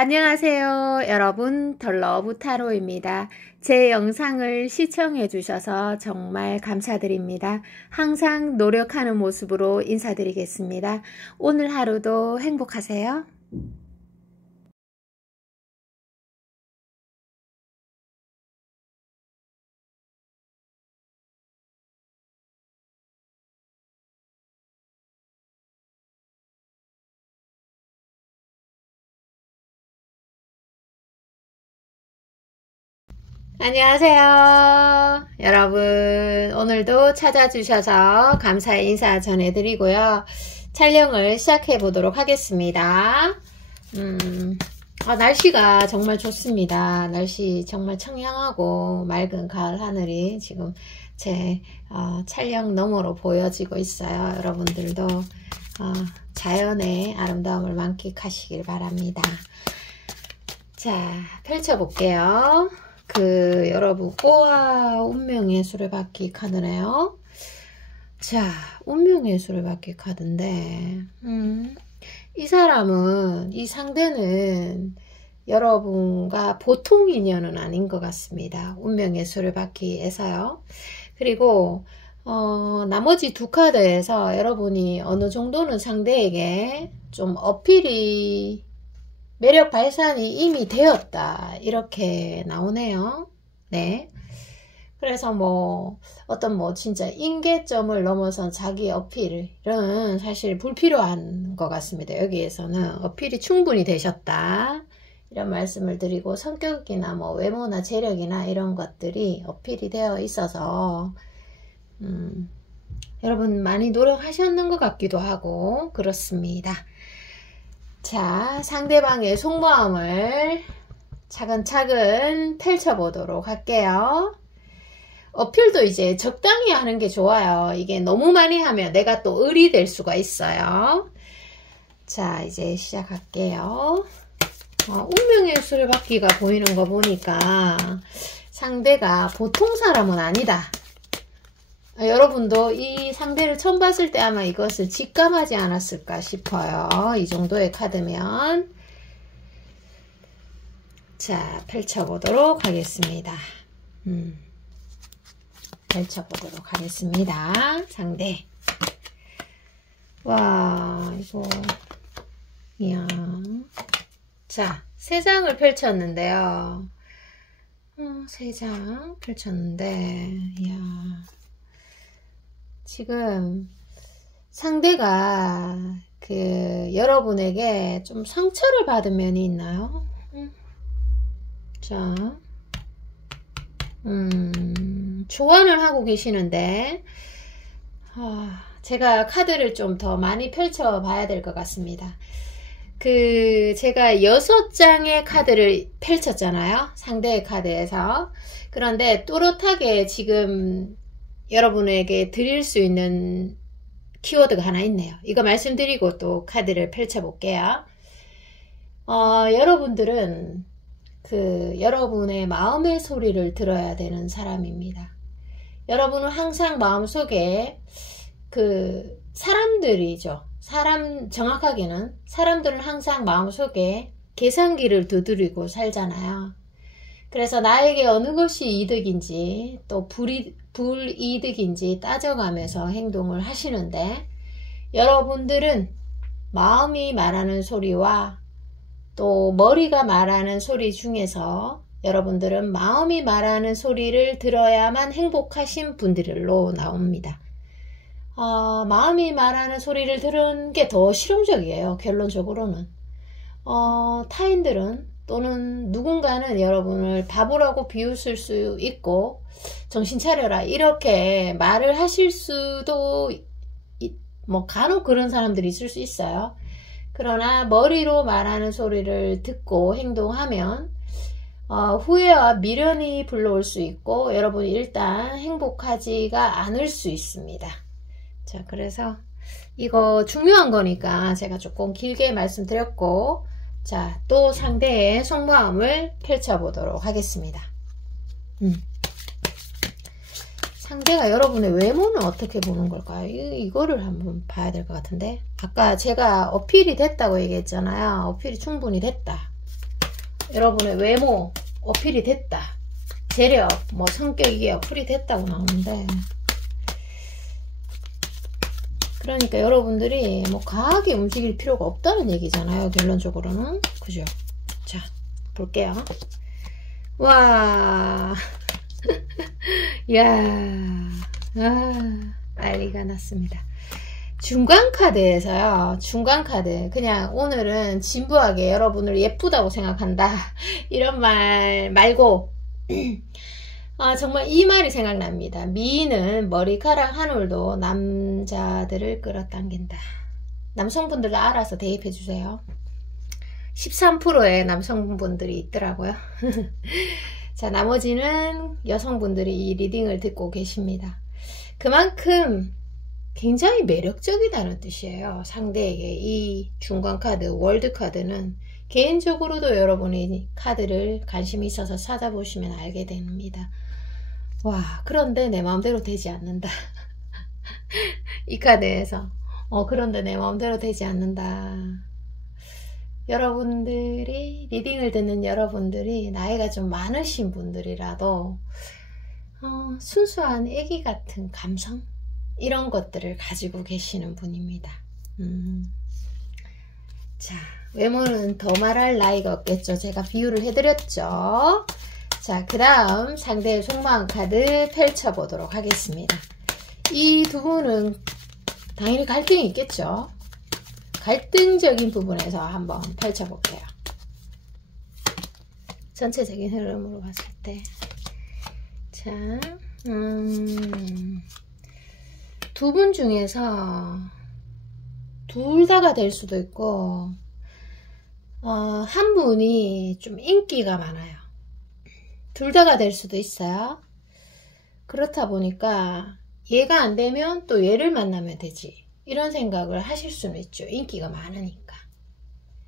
안녕하세요 여러분, 덜러브 타로입니다. 제 영상을 시청해 주셔서 정말 감사드립니다. 항상 노력하는 모습으로 인사드리겠습니다. 오늘 하루도 행복하세요. 안녕하세요 여러분, 오늘도 찾아주셔서 감사의 인사 전해드리고요. 촬영을 시작해 보도록 하겠습니다. 날씨가 정말 좋습니다. 날씨 정말 청량하고 맑은 가을 하늘이 지금 제 촬영 너머로 보여지고 있어요. 여러분들도 자연의 아름다움을 만끽하시길 바랍니다. 자, 펼쳐볼게요. 여러분, 우와, 운명의 수레바퀴 카드네요. 자, 운명의 수레바퀴 카드인데, 이 사람은, 이 상대는 여러분과 보통 인연은 아닌 것 같습니다. 운명의 수레바퀴에서요. 그리고, 나머지 두 카드에서 여러분이 어느 정도는 상대에게 좀 어필이 매력 발산이 이미 되었다, 이렇게 나오네요. 네. 그래서 어떤 진짜 임계점을 넘어선 자기 어필은 사실 불필요한 것 같습니다. 여기에서는 어필이 충분히 되셨다, 이런 말씀을 드리고, 성격이나 외모나 재력이나 이런 것들이 어필이 되어 있어서 여러분 많이 노력하셨는 것 같기도 하고 그렇습니다. 자, 상대방의 속마음을 차근차근 펼쳐보도록 할게요. 어필도 이제 적당히 하는 게 좋아요. 이게 너무 많이 하면 내가 또 을이 될 수가 있어요. 자, 이제 시작할게요. 운명의 수레바퀴가 보이는 거 보니까 상대가 보통 사람은 아니다. 여러분도 이 상대를 처음 봤을 때 아마 이것을 직감하지 않았을까 싶어요. 이 정도의 카드면. 자, 펼쳐보도록 하겠습니다. 펼쳐보도록 하겠습니다. 상대. 와, 이거. 이야. 자, 3장을 펼쳤는데요. 3장 펼쳤는데, 이야. 지금 상대가 여러분에게 좀 상처를 받은 면이 있나요? 자, 조언을 하고 계시는데, 제가 카드를 좀 더 많이 펼쳐 봐야 될 것 같습니다. 제가 6장의 카드를 펼쳤잖아요, 상대의 카드에서. 그런데 또렷하게 지금 여러분에게 드릴 수 있는 키워드가 하나 있네요. 이거 말씀드리고 또 카드를 펼쳐볼게요. 여러분들은 여러분의 마음의 소리를 들어야 되는 사람입니다. 여러분은 항상 마음속에 사람들이죠. 정확하게는 사람들은 항상 마음속에 계산기를 두드리고 살잖아요. 그래서 나에게 어느 것이 이득인지 또 불이득인지 따져가면서 행동을 하시는데, 여러분들은 마음이 말하는 소리와 또 머리가 말하는 소리 중에서 여러분들은 마음이 말하는 소리를 들어야만 행복하신 분들로 나옵니다. 마음이 말하는 소리를 들은 게 더 실용적이에요. 결론적으로는. 타인들은 또는 누군가는 여러분을 바보라고 비웃을 수 있고, 정신 차려라, 이렇게 말을 하실 수도 간혹 그런 사람들이 있을 수 있어요. 그러나 머리로 말하는 소리를 듣고 행동하면 후회와 미련이 불러올 수 있고, 여러분이 일단 행복하지가 않을 수 있습니다. 자, 그래서 이거 중요한 거니까 제가 조금 길게 말씀드렸고, 자, 또 상대의 속마음을 펼쳐보도록 하겠습니다. 상대가 여러분의 외모는 어떻게 보는 걸까요? 이거를 한번 봐야 될 것 같은데, 아까 제가 어필이 됐다고 얘기했잖아요. 어필이 충분히 됐다. 여러분의 외모 어필이 됐다. 재력, 뭐 성격이 어필이 됐다고 나오는데, 그러니까 여러분들이 뭐 과하게 움직일 필요가 없다는 얘기잖아요. 결론적으로는. 그죠? 자, 볼게요. 와, 야, 난리가 났습니다. 중간카드에서요. 중간카드. 그냥 오늘은 진부하게 여러분을 예쁘다고 생각한다. 이런 말 말고 정말 이 말이 생각납니다. 미인은 머리카락 한 올도 남자들을 끌어당긴다. 남성분들도 알아서 대입해주세요. 13%의 남성분들이 있더라고요. 자, 나머지는 여성분들이 이 리딩을 듣고 계십니다. 그만큼 굉장히 매력적이다는 뜻이에요. 상대에게 이 중간카드, 월드카드는 개인적으로도 여러분이 카드를 관심이 있어서 찾아보시면 알게 됩니다. 와, 그런데 내 마음대로 되지 않는다. 이 카드에서 그런데 내 마음대로 되지 않는다. 여러분들이 리딩을 듣는 여러분들이 나이가 좀 많으신 분들이라도 순수한 애기 같은 감성 이런 것들을 가지고 계시는 분입니다. 자, 외모는 더 말할 나이가 없겠죠. 제가 비유를 해드렸죠. 자, 그 다음 상대의 속마음 카드 펼쳐보도록 하겠습니다. 이 두 분은 당연히 갈등이 있겠죠. 갈등적인 부분에서 한번 펼쳐볼게요. 전체적인 흐름으로 봤을 때. 자, 두 분 중에서 둘 다가 될 수도 있고, 한 분이 좀 인기가 많아요. 둘 다가 될 수도 있어요. 그렇다 보니까 얘가 안 되면 또 얘를 만나면 되지. 이런 생각을 하실 수는 있죠. 인기가 많으니까.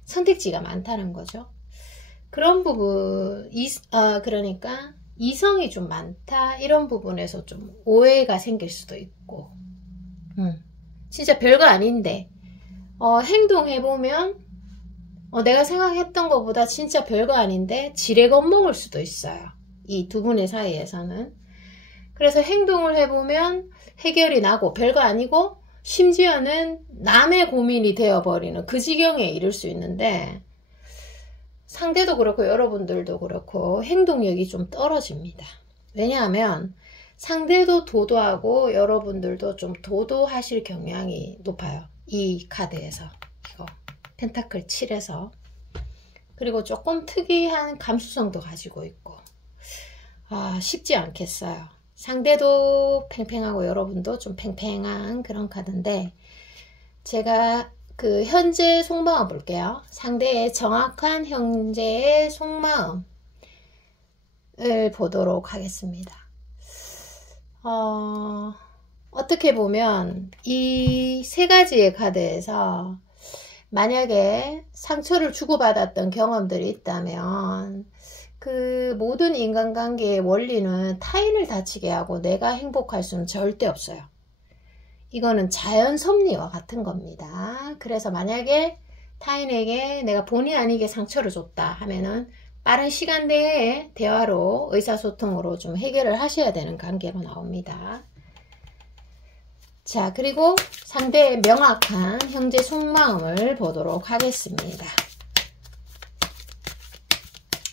선택지가 많다는 거죠. 그런 부분, 그러니까 이성이 좀 많다. 이런 부분에서 좀 오해가 생길 수도 있고. 진짜 별거 아닌데, 행동해보면, 내가 생각했던 것보다 진짜 별거 아닌데, 지레 겁먹을 수도 있어요. 이 두 분의 사이에서는. 그래서 행동을 해보면 해결이 나고, 별거 아니고, 심지어는 남의 고민이 되어버리는 그 지경에 이를 수 있는데 상대도 그렇고 여러분들도 그렇고 행동력이 좀 떨어집니다. 왜냐하면 상대도 도도하고 여러분들도 좀 도도하실 경향이 높아요. 이 카드에서 이거 펜타클 7에서 그리고 조금 특이한 감수성도 가지고 있고 쉽지 않겠어요. 상대도 팽팽하고 여러분도 좀 팽팽한 그런 카드인데 제가 그 현재 속마음 볼게요. 상대의 정확한 현재의 속마음을 보도록 하겠습니다. 어떻게 보면 이 세 가지의 카드에서 만약에 상처를 주고받았던 경험들이 있다면 그 모든 인간관계의 원리는 타인을 다치게 하고 내가 행복할 수는 절대 없어요. 이거는 자연 섭리와 같은 겁니다. 그래서 만약에 타인에게 내가 본의 아니게 상처를 줬다 하면은 빠른 시간 내에 대화로 의사소통으로 좀 해결을 하셔야 되는 관계로 나옵니다. 자, 그리고 상대의 명확한 현재 속마음을 보도록 하겠습니다.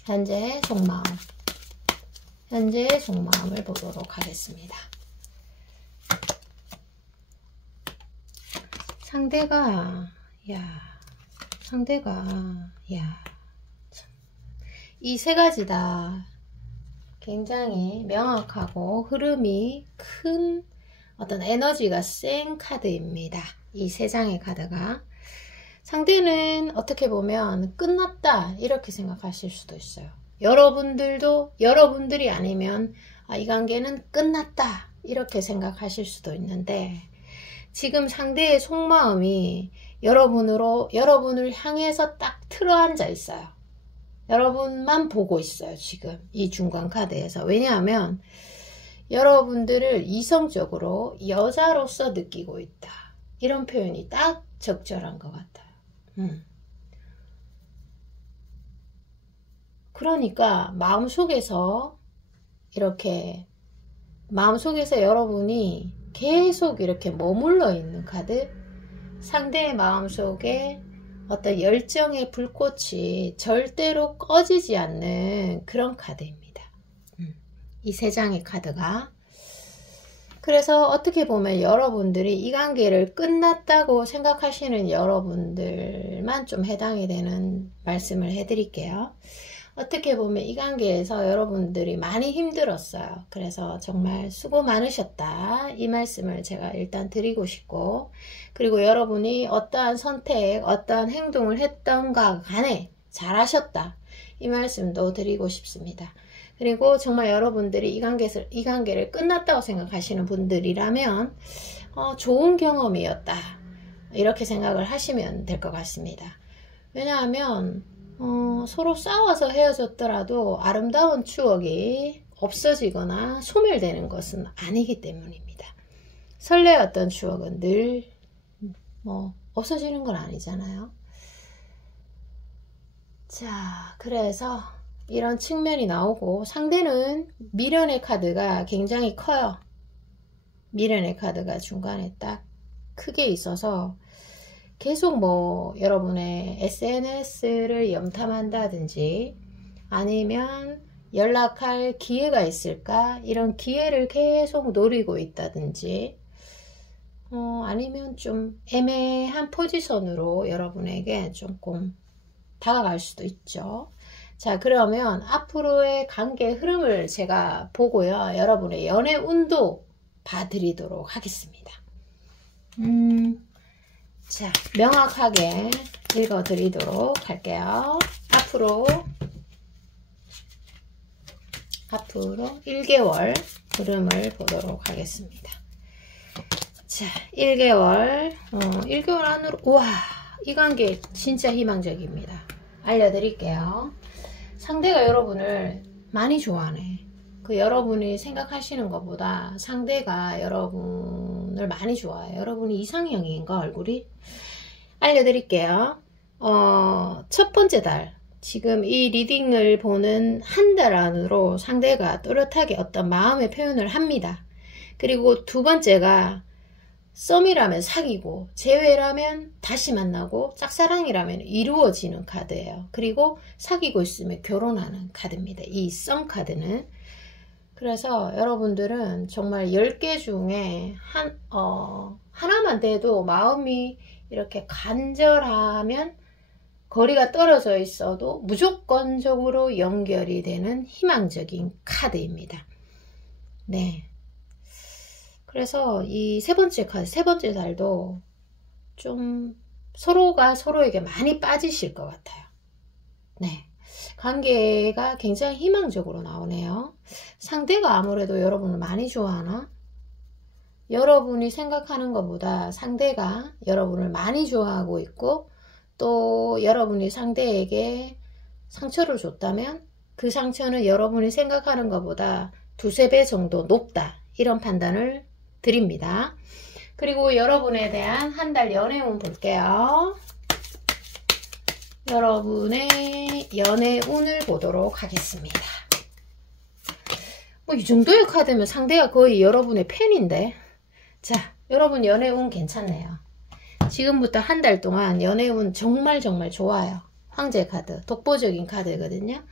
현재 속마음. 현재 속마음을 보도록 하겠습니다. 상대가 이 세 가지 다 굉장히 명확하고 흐름이 큰 어떤 에너지가 센 카드입니다. 이 세 장의 카드가. 상대는 어떻게 보면 끝났다 이렇게 생각하실 수도 있어요. 여러분들이 아니면 이 관계는 끝났다 이렇게 생각하실 수도 있는데 지금 상대의 속마음이 여러분을 향해서 딱 틀어앉아 있어요. 여러분만 보고 있어요. 지금 이 중간 카드에서. 왜냐하면 여러분들을 이성적으로 여자로서 느끼고 있다. 이런 표현이 딱 적절한 것 같아요. 그러니까 마음속에서 여러분이 계속 이렇게 머물러 있는 카드, 상대의 마음속에 어떤 열정의 불꽃이 절대로 꺼지지 않는 그런 카드입니다. 이 세 장의 카드가. 그래서 어떻게 보면 여러분들이 이 관계를 끝났다고 생각하시는 여러분들만 좀 해당이 되는 말씀을 해드릴게요. 어떻게 보면 이 관계에서 여러분들이 많이 힘들었어요. 그래서 정말 수고 많으셨다, 이 말씀을 제가 일단 드리고 싶고, 그리고 여러분이 어떠한 선택, 어떠한 행동을 했던가 간에 잘하셨다, 이 말씀도 드리고 싶습니다. 그리고 정말 여러분들이 이 관계를 끝났다고 생각하시는 분들이라면 좋은 경험이었다, 이렇게 생각을 하시면 될 것 같습니다. 왜냐하면 서로 싸워서 헤어졌더라도 아름다운 추억이 없어지거나 소멸되는 것은 아니기 때문입니다. 설레었던 추억은 늘 없어지는 건 아니잖아요. 자, 그래서 이런 측면이 나오고, 상대는 미련의 카드가 굉장히 커요. 미련의 카드가 중간에 딱 크게 있어서 계속 여러분의 SNS를 염탐한다든지, 아니면 연락할 기회가 있을까, 이런 기회를 계속 노리고 있다든지, 아니면 좀 애매한 포지션으로 여러분에게 조금 다가갈 수도 있죠. 자, 그러면 앞으로의 관계 흐름을 제가 보고요, 여러분의 연애 운도 봐드리도록 하겠습니다. 자, 명확하게 읽어드리도록 할게요. 앞으로 1개월 흐름을 보도록 하겠습니다. 자, 1개월 안으로, 우와, 이 관계 진짜 희망적입니다. 알려드릴게요. 상대가 여러분을 많이 좋아하네. 여러분이 생각하시는 것보다 상대가 여러분을 많이 좋아해요. 여러분이 이상형인가, 얼굴이? 알려드릴게요. 첫 번째 달, 지금 이 리딩을 보는 한 달 안으로 상대가 또렷하게 어떤 마음의 표현을 합니다. 그리고 두 번째가 썸이라면 사귀고, 재회라면 다시 만나고, 짝사랑이라면 이루어지는 카드예요. 그리고 사귀고 있으면 결혼하는 카드입니다, 이 썸 카드는. 그래서 여러분들은 정말 10개 중에 하나만 돼도 마음이 이렇게 간절하면, 거리가 떨어져 있어도 무조건적으로 연결이 되는 희망적인 카드입니다. 네. 그래서 이 세 번째 달도 좀 서로가 서로에게 많이 빠지실 것 같아요. 네. 관계가 굉장히 희망적으로 나오네요. 상대가 아무래도 여러분을 많이 좋아하나? 여러분이 생각하는 것보다 상대가 여러분을 많이 좋아하고 있고, 또 여러분이 상대에게 상처를 줬다면 그 상처는 여러분이 생각하는 것보다 두세 배 정도 높다, 이런 판단을 드립니다. 그리고 여러분에 대한 한 달 연애운 볼게요. 여러분의 연애운을 보도록 하겠습니다. 이 정도의 카드면 상대가 거의 여러분의 팬인데. 자, 여러분 연애운 괜찮네요. 지금부터 한 달 동안 연애운 정말 좋아요. 황제 카드, 독보적인 카드거든요.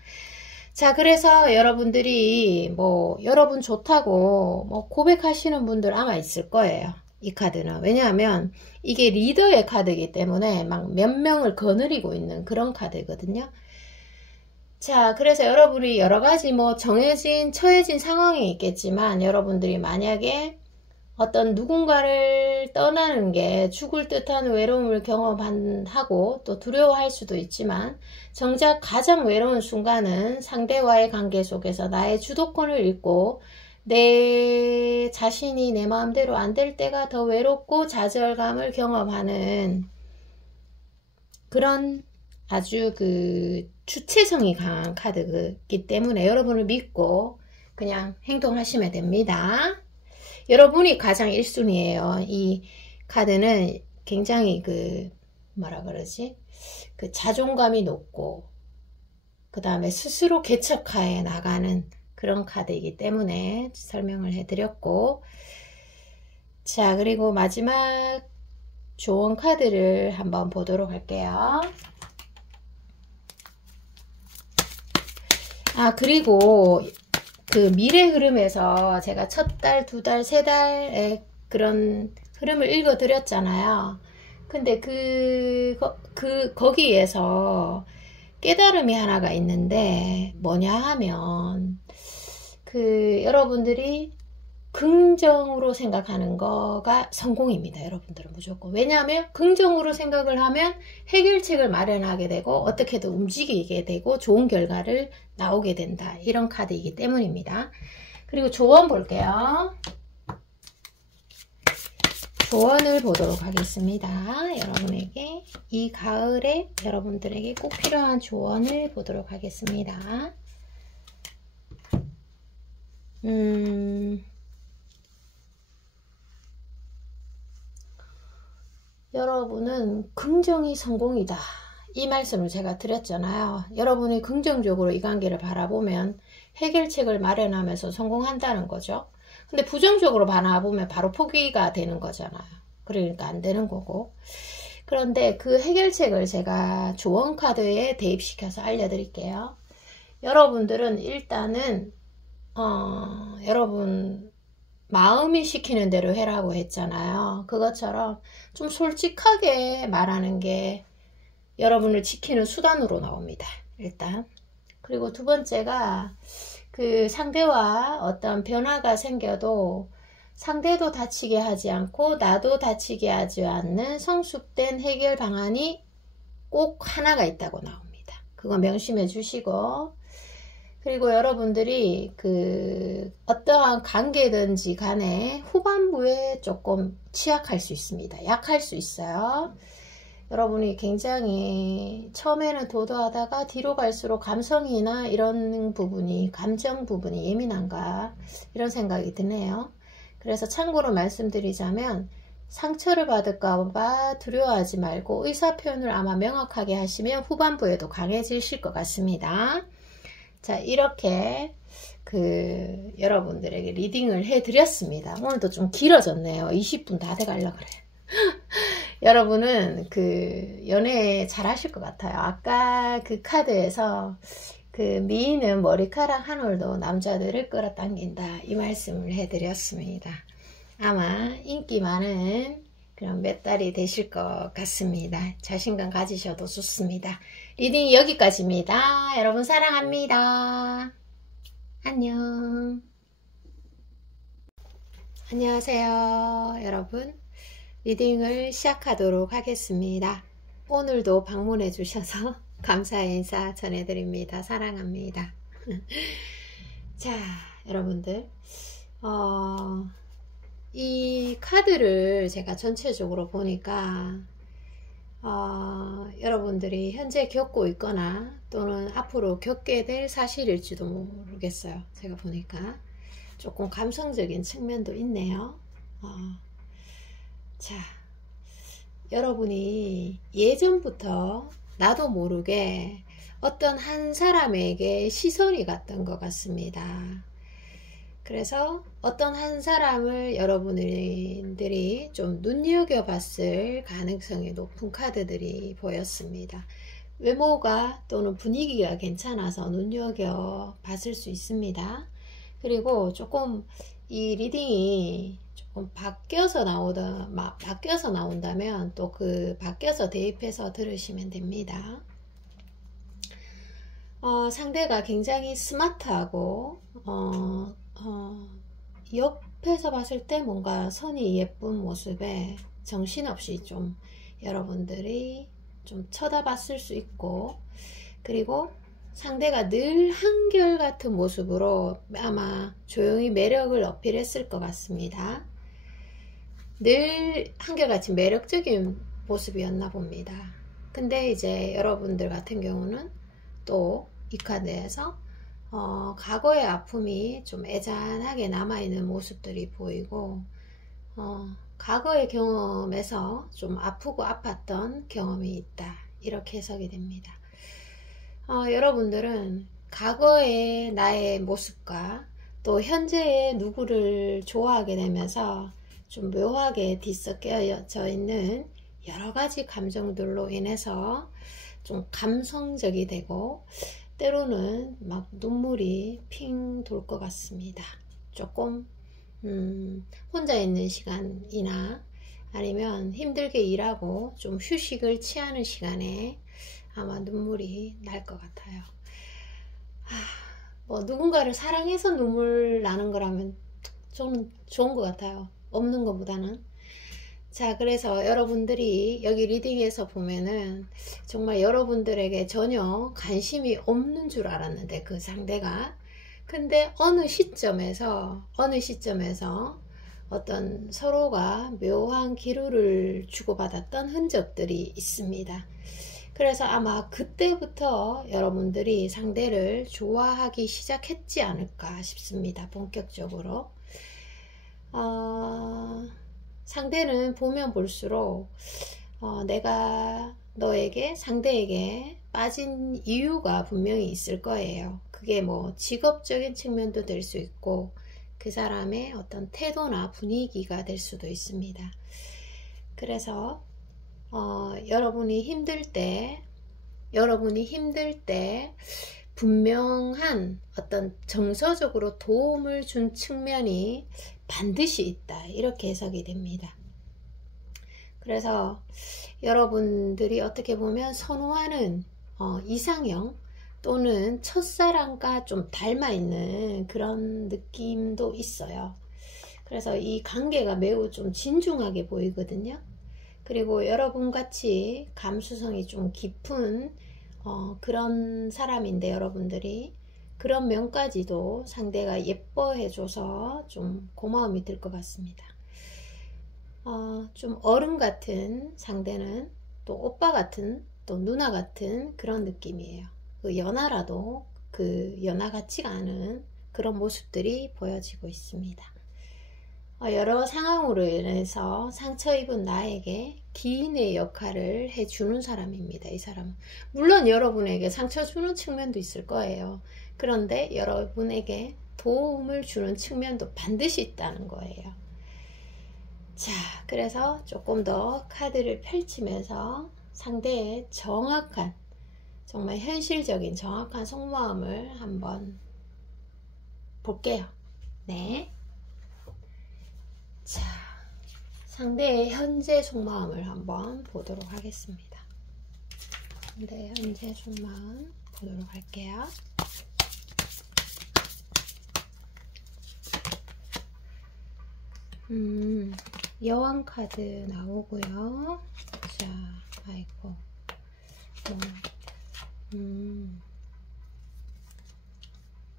자, 그래서 여러분들이 여러분 좋다고 고백하시는 분들 아마 있을 거예요, 이 카드는. 왜냐하면 이게 리더의 카드이기 때문에 막 몇 명을 거느리고 있는 그런 카드거든요. 자, 그래서 여러분이 여러가지 처해진 상황이 있겠지만, 여러분들이 만약에 어떤 누군가를 떠나는 게 죽을 듯한 외로움을 경험하고 또 두려워할 수도 있지만, 정작 가장 외로운 순간은 상대와의 관계 속에서 나의 주도권을 잃고 내 자신이 내 마음대로 안 될 때가 더 외롭고 좌절감을 경험하는 그런 아주 주체성이 강한 카드이기 때문에 여러분을 믿고 그냥 행동하시면 됩니다. 여러분이 가장 1순위예요. 이 카드는 굉장히 자존감이 높고, 그 다음에 스스로 개척하에 나가는 그런 카드이기 때문에 설명을 해드렸고, 자, 그리고 마지막 조언 카드를 한번 보도록 할게요. 아, 그리고 그 미래 흐름에서 제가 첫 달, 두 달, 세 달의 그런 흐름을 읽어 드렸잖아요. 근데 거기에서 깨달음이 하나가 있는데 뭐냐 하면 여러분들이 긍정으로 생각하는 거가 성공입니다. 여러분들은 무조건. 왜냐하면 긍정으로 생각을 하면 해결책을 마련하게 되고 어떻게든 움직이게 되고 좋은 결과를 나오게 된다. 이런 카드이기 때문입니다. 그리고 조언 볼게요. 조언을 보도록 하겠습니다. 여러분에게 이 가을에 여러분들에게 꼭 필요한 조언을 보도록 하겠습니다. 여러분은 긍정이 성공이다. 이 말씀을 제가 드렸잖아요. 여러분이 긍정적으로 이 관계를 바라보면 해결책을 마련하면서 성공한다는 거죠. 근데 부정적으로 바라보면 바로 포기가 되는 거잖아요. 그러니까 안 되는 거고. 그런데 그 해결책을 제가 조언 카드에 대입시켜서 알려드릴게요. 여러분들은 일단은 여러분 마음이 시키는 대로 해라고 했잖아요. 그것처럼 좀 솔직하게 말하는 게 여러분을 지키는 수단으로 나옵니다. 일단. 그리고 두 번째가 그 상대와 어떤 변화가 생겨도 상대도 다치게 하지 않고 나도 다치게 하지 않는 성숙된 해결 방안이 꼭 하나가 있다고 나옵니다. 그거 명심해 주시고, 그리고 여러분들이 어떠한 관계든지 간에 후반부에 조금 취약할 수 있습니다. 약할 수 있어요. 여러분이 굉장히 처음에는 도도하다가 뒤로 갈수록 감성이나 이런 부분이, 감정 부분이 예민한가 이런 생각이 드네요. 그래서 참고로 말씀드리자면 상처를 받을까 두려워하지 말고 의사표현을 아마 명확하게 하시면 후반부에도 강해지실 것 같습니다. 자, 이렇게 여러분들에게 리딩을 해드렸습니다. 오늘도 좀 길어졌네요. 20분 다 돼가려고 그래요. 여러분은 연애 잘 하실 것 같아요. 아까 그 카드에서 미인은 머리카락 한 올도 남자들을 끌어당긴다. 이 말씀을 해드렸습니다. 아마 인기 많은 그런 몇 달이 되실 것 같습니다. 자신감 가지셔도 좋습니다. 리딩이 여기까지입니다. 여러분 사랑합니다. 안녕. 안녕하세요. 여러분. 리딩을 시작하도록 하겠습니다. 오늘도 방문해 주셔서 감사의 인사 전해드립니다. 사랑합니다. 자, 여러분들. 이 카드를 제가 전체적으로 보니까 여러분들이 현재 겪고 있거나 또는 앞으로 겪게 될 사실일지도 모르겠어요. 제가 보니까 조금 감성적인 측면도 있네요. 자, 여러분이 예전부터 나도 모르게 어떤 한 사람에게 시선이 갔던 것 같습니다. 그래서 어떤 한 사람을 여러분들이 좀 눈여겨봤을 가능성이 높은 카드들이 보였습니다. 외모가 또는 분위기가 괜찮아서 눈여겨봤을 수 있습니다. 그리고 조금 이 리딩이 조금 바뀌어서 나온다면 또 바뀌어서 대입해서 들으시면 됩니다. 상대가 굉장히 스마트하고 옆에서 봤을 때 뭔가 선이 예쁜 모습에 정신없이 좀 여러분들이 좀 쳐다봤을 수 있고, 그리고 상대가 늘 한결같은 모습으로 아마 조용히 매력을 어필했을 것 같습니다. 늘 한결같이 매력적인 모습이었나 봅니다. 근데 이제 여러분들 같은 경우는 또 이 카드에서 과거의 아픔이 좀 애잔하게 남아있는 모습들이 보이고, 과거의 경험에서 좀 아프고 아팠던 경험이 있다. 이렇게 해석이 됩니다. 여러분들은 과거의 나의 모습과 또 현재의 누구를 좋아하게 되면서 좀 묘하게 뒤섞여져 있는 여러 가지 감정들로 인해서 좀 감성적이 되고 때로는 막 눈물이 핑 돌 것 같습니다. 조금 혼자 있는 시간이나 아니면 힘들게 일하고 좀 휴식을 취하는 시간에 아마 눈물이 날 것 같아요. 뭐 누군가를 사랑해서 눈물 나는 거라면 저는 좋은 것 같아요. 없는 것보다는. 자, 그래서 여러분들이 여기 리딩에서 보면은 정말 여러분들에게 전혀 관심이 없는 줄 알았는데 그 상대가, 근데 어느 시점에서 어떤 서로가 묘한 기류를 주고받았던 흔적들이 있습니다. 그래서 아마 그때부터 여러분들이 상대를 좋아하기 시작했지 않을까 싶습니다. 본격적으로. 상대는 보면 볼수록 내가 상대에게 빠진 이유가 분명히 있을 거예요. 그게 뭐 직업적인 측면도 될 수 있고 그 사람의 어떤 태도나 분위기가 될 수도 있습니다. 그래서 여러분이 힘들 때 분명한 어떤 정서적으로 도움을 준 측면이 반드시 있다, 이렇게 해석이 됩니다. 그래서 여러분들이 어떻게 보면 선호하는 이상형 또는 첫사랑과 좀 닮아 있는 그런 느낌도 있어요. 그래서 이 관계가 매우 좀 진중하게 보이거든요. 그리고 여러분같이 감수성이 좀 깊은 그런 사람인데 여러분들이 그런 면까지도 상대가 예뻐해줘서 좀 고마움이 들 것 같습니다. 좀 어른 같은 상대는 또 오빠 같은 또 누나 같은 그런 느낌이에요. 그 연하라도 그 연하 같지가 않은 그런 모습들이 보여지고 있습니다. 여러 상황으로 인해서 상처 입은 나에게 기인의 역할을 해주는 사람입니다. 이 사람은 물론 여러분에게 상처 주는 측면도 있을 거예요. 그런데 여러분에게 도움을 주는 측면도 반드시 있다는 거예요. 자, 그래서 조금 더 카드를 펼치면서 상대의 정확한, 정말 현실적인 정확한 속마음을 한번 볼게요. 네. 자, 상대의 현재 속마음을 한번 보도록 하겠습니다. 상대의 현재 속마음 보도록 할게요. 여왕 카드 나오고요. 자, 아이고.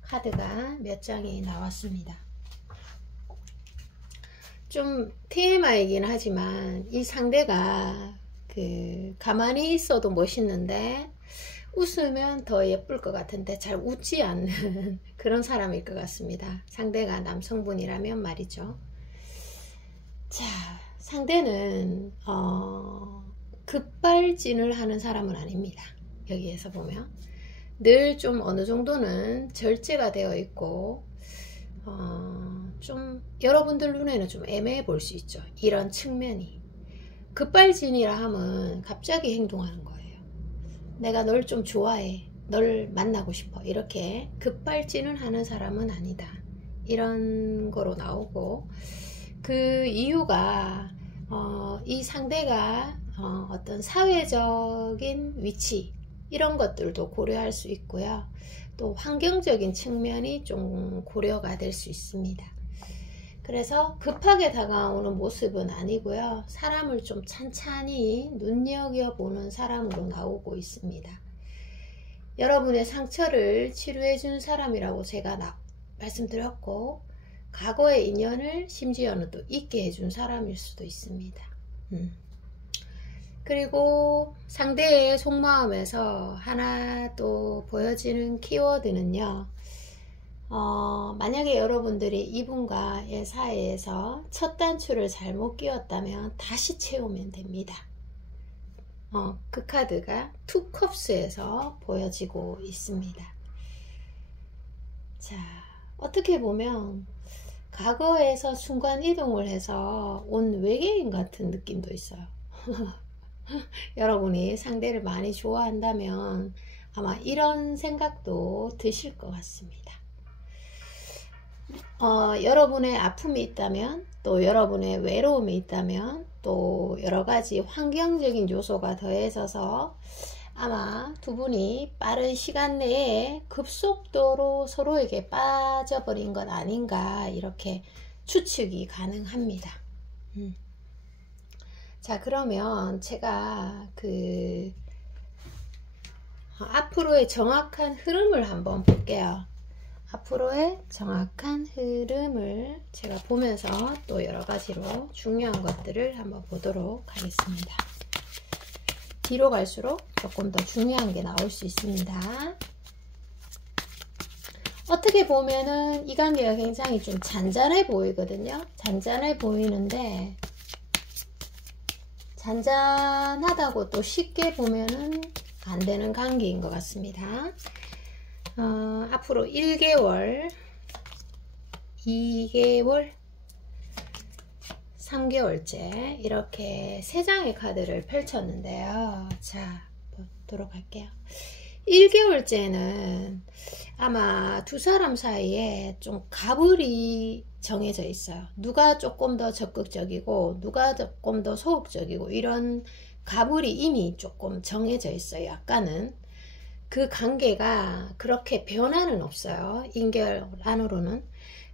카드가 몇 장이 나왔습니다. 좀 TMI이긴 하지만 이 상대가 가만히 있어도 멋있는데 웃으면 더 예쁠 것 같은데 잘 웃지 않는 그런 사람일 것 같습니다. 상대가 남성분이라면 말이죠. 자, 상대는 급발진을 하는 사람은 아닙니다. 여기에서 보면 늘 좀 어느 정도는 절제가 되어 있고 좀 여러분들 눈에는 좀 애매해 볼 수 있죠. 이런 측면이. 급발진이라 하면 갑자기 행동하는 거예요. 내가 널 좀 좋아해, 널 만나고 싶어, 이렇게 급발진을 하는 사람은 아니다, 이런 거로 나오고, 그 이유가 이 상대가 어떤 사회적인 위치 이런 것들도 고려할 수 있고요. 또 환경적인 측면이 좀 고려가 될 수 있습니다. 그래서 급하게 다가오는 모습은 아니고요. 사람을 좀 찬찬히 눈여겨보는 사람으로 나오고 있습니다. 여러분의 상처를 치료해 준 사람이라고 제가 말씀드렸고, 과거의 인연을 심지어는 또 잊게 해준 사람일 수도 있습니다. 그리고 상대의 속마음에서 하나 또 보여지는 키워드는요, 만약에 여러분들이 이분과의 사이에서 첫 단추를 잘못 끼웠다면 다시 채우면 됩니다. 그 카드가 투 컵스에서 보여지고 있습니다. 자, 어떻게 보면 과거에서 순간 이동을 해서 온 외계인 같은 느낌도 있어요. 여러분이 상대를 많이 좋아한다면 아마 이런 생각도 드실 것 같습니다. 여러분의 아픔이 있다면, 또 여러분의 외로움이 있다면, 또 여러가지 환경적인 요소가 더해져서 아마 두 분이 빠른 시간 내에 급속도로 서로에게 빠져버린 것 아닌가, 이렇게 추측이 가능합니다. 자, 그러면 제가 앞으로의 정확한 흐름을 한번 볼게요. 앞으로의 정확한 흐름을 제가 보면서 또 여러가지로 중요한 것들을 한번 보도록 하겠습니다. 뒤로 갈수록 조금 더 중요한 게 나올 수 있습니다. 어떻게 보면은 이 관계가 굉장히 좀 잔잔해 보이거든요. 잔잔해 보이는데, 잔잔하다고 또 쉽게 보면은 안 되는 관계인 것 같습니다. 앞으로 1개월, 2개월, 3개월째 이렇게 3장의 카드를 펼쳤는데요. 자, 보도록 할게요. 1개월째는 아마 두 사람 사이에 좀 가불이 정해져 있어요. 누가 조금 더 적극적이고 누가 조금 더 소극적이고, 이런 가불이 이미 조금 정해져 있어요. 약간은 그 관계가 그렇게 변화는 없어요. 2개월 안으로는.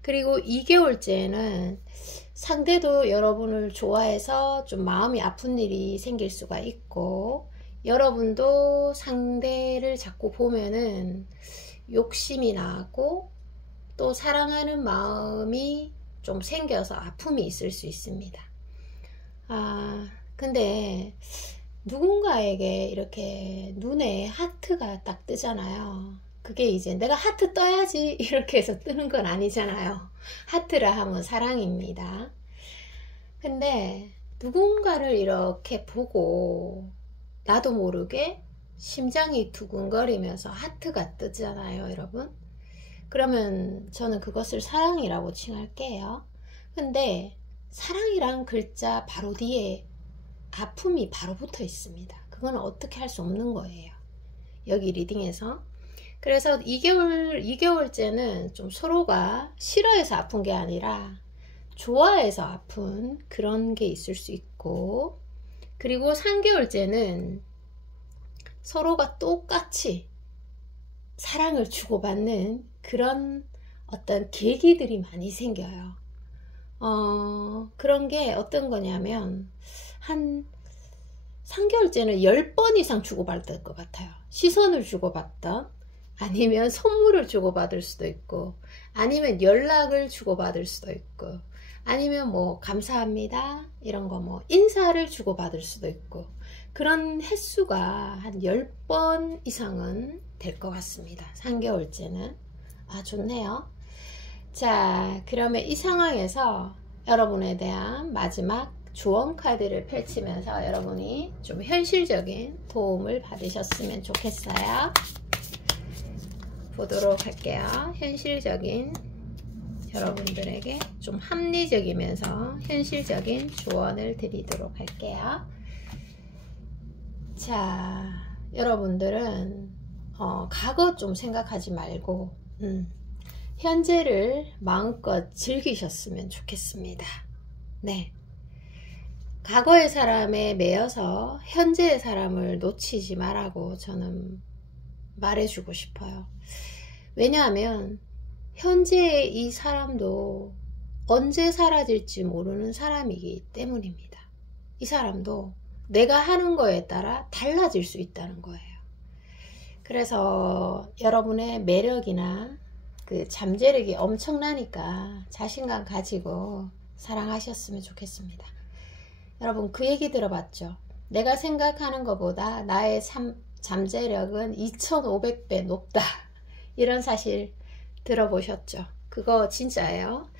그리고 2개월째는 상대도 여러분을 좋아해서 좀 마음이 아픈 일이 생길 수가 있고, 여러분도 상대를 자꾸 보면은 욕심이 나고 또 사랑하는 마음이 좀 생겨서 아픔이 있을 수 있습니다. 근데 누군가에게 이렇게 눈에 하트가 딱 뜨잖아요. 그게 이제 내가 하트 떠야지 이렇게 해서 뜨는 건 아니잖아요. 하트라 하면 사랑입니다. 근데 누군가를 이렇게 보고 나도 모르게 심장이 두근거리면서 하트가 뜨잖아요, 여러분. 그러면 저는 그것을 사랑이라고 칭할게요. 근데 사랑이란 글자 바로 뒤에 아픔이 바로 붙어 있습니다. 그건 어떻게 할 수 없는 거예요, 여기 리딩에서. 그래서 2개월째는 좀 서로가 싫어해서 아픈 게 아니라 좋아해서 아픈 그런 게 있을 수 있고, 그리고 3개월째는 서로가 똑같이 사랑을 주고받는 그런 어떤 계기들이 많이 생겨요. 그런 게 어떤 거냐면, 한 3개월째는 10번 이상 주고받을 것 같아요. 시선을 주고받던, 아니면 선물을 주고받을 수도 있고, 아니면 연락을 주고받을 수도 있고, 아니면 뭐 감사합니다 이런 거 뭐 인사를 주고받을 수도 있고, 그런 횟수가 한 10번 이상은 될 것 같습니다. 3개월째는. 좋네요. 자, 그러면 이 상황에서 여러분에 대한 마지막 조언 카드를 펼치면서 여러분이 좀 현실적인 도움을 받으셨으면 좋겠어요. 보도록 할게요. 현실적인, 여러분들에게 좀 합리적이면서 현실적인 조언을 드리도록 할게요. 자, 여러분들은 과거 좀 생각하지 말고 현재를 마음껏 즐기셨으면 좋겠습니다. 네, 과거의 사람에 매여서 현재의 사람을 놓치지 말라고 저는 말해주고 싶어요. 왜냐하면 현재의 이 사람도 언제 사라질지 모르는 사람이기 때문입니다. 이 사람도 내가 하는 거에 따라 달라질 수 있다는 거예요. 그래서 여러분의 매력이나 그 잠재력이 엄청나니까 자신감 가지고 사랑하셨으면 좋겠습니다. 여러분, 그 얘기 들어봤죠? 내가 생각하는 것보다 나의 잠재력은 2500배 높다, 이런 사실 들어보셨죠? 그거 진짜예요.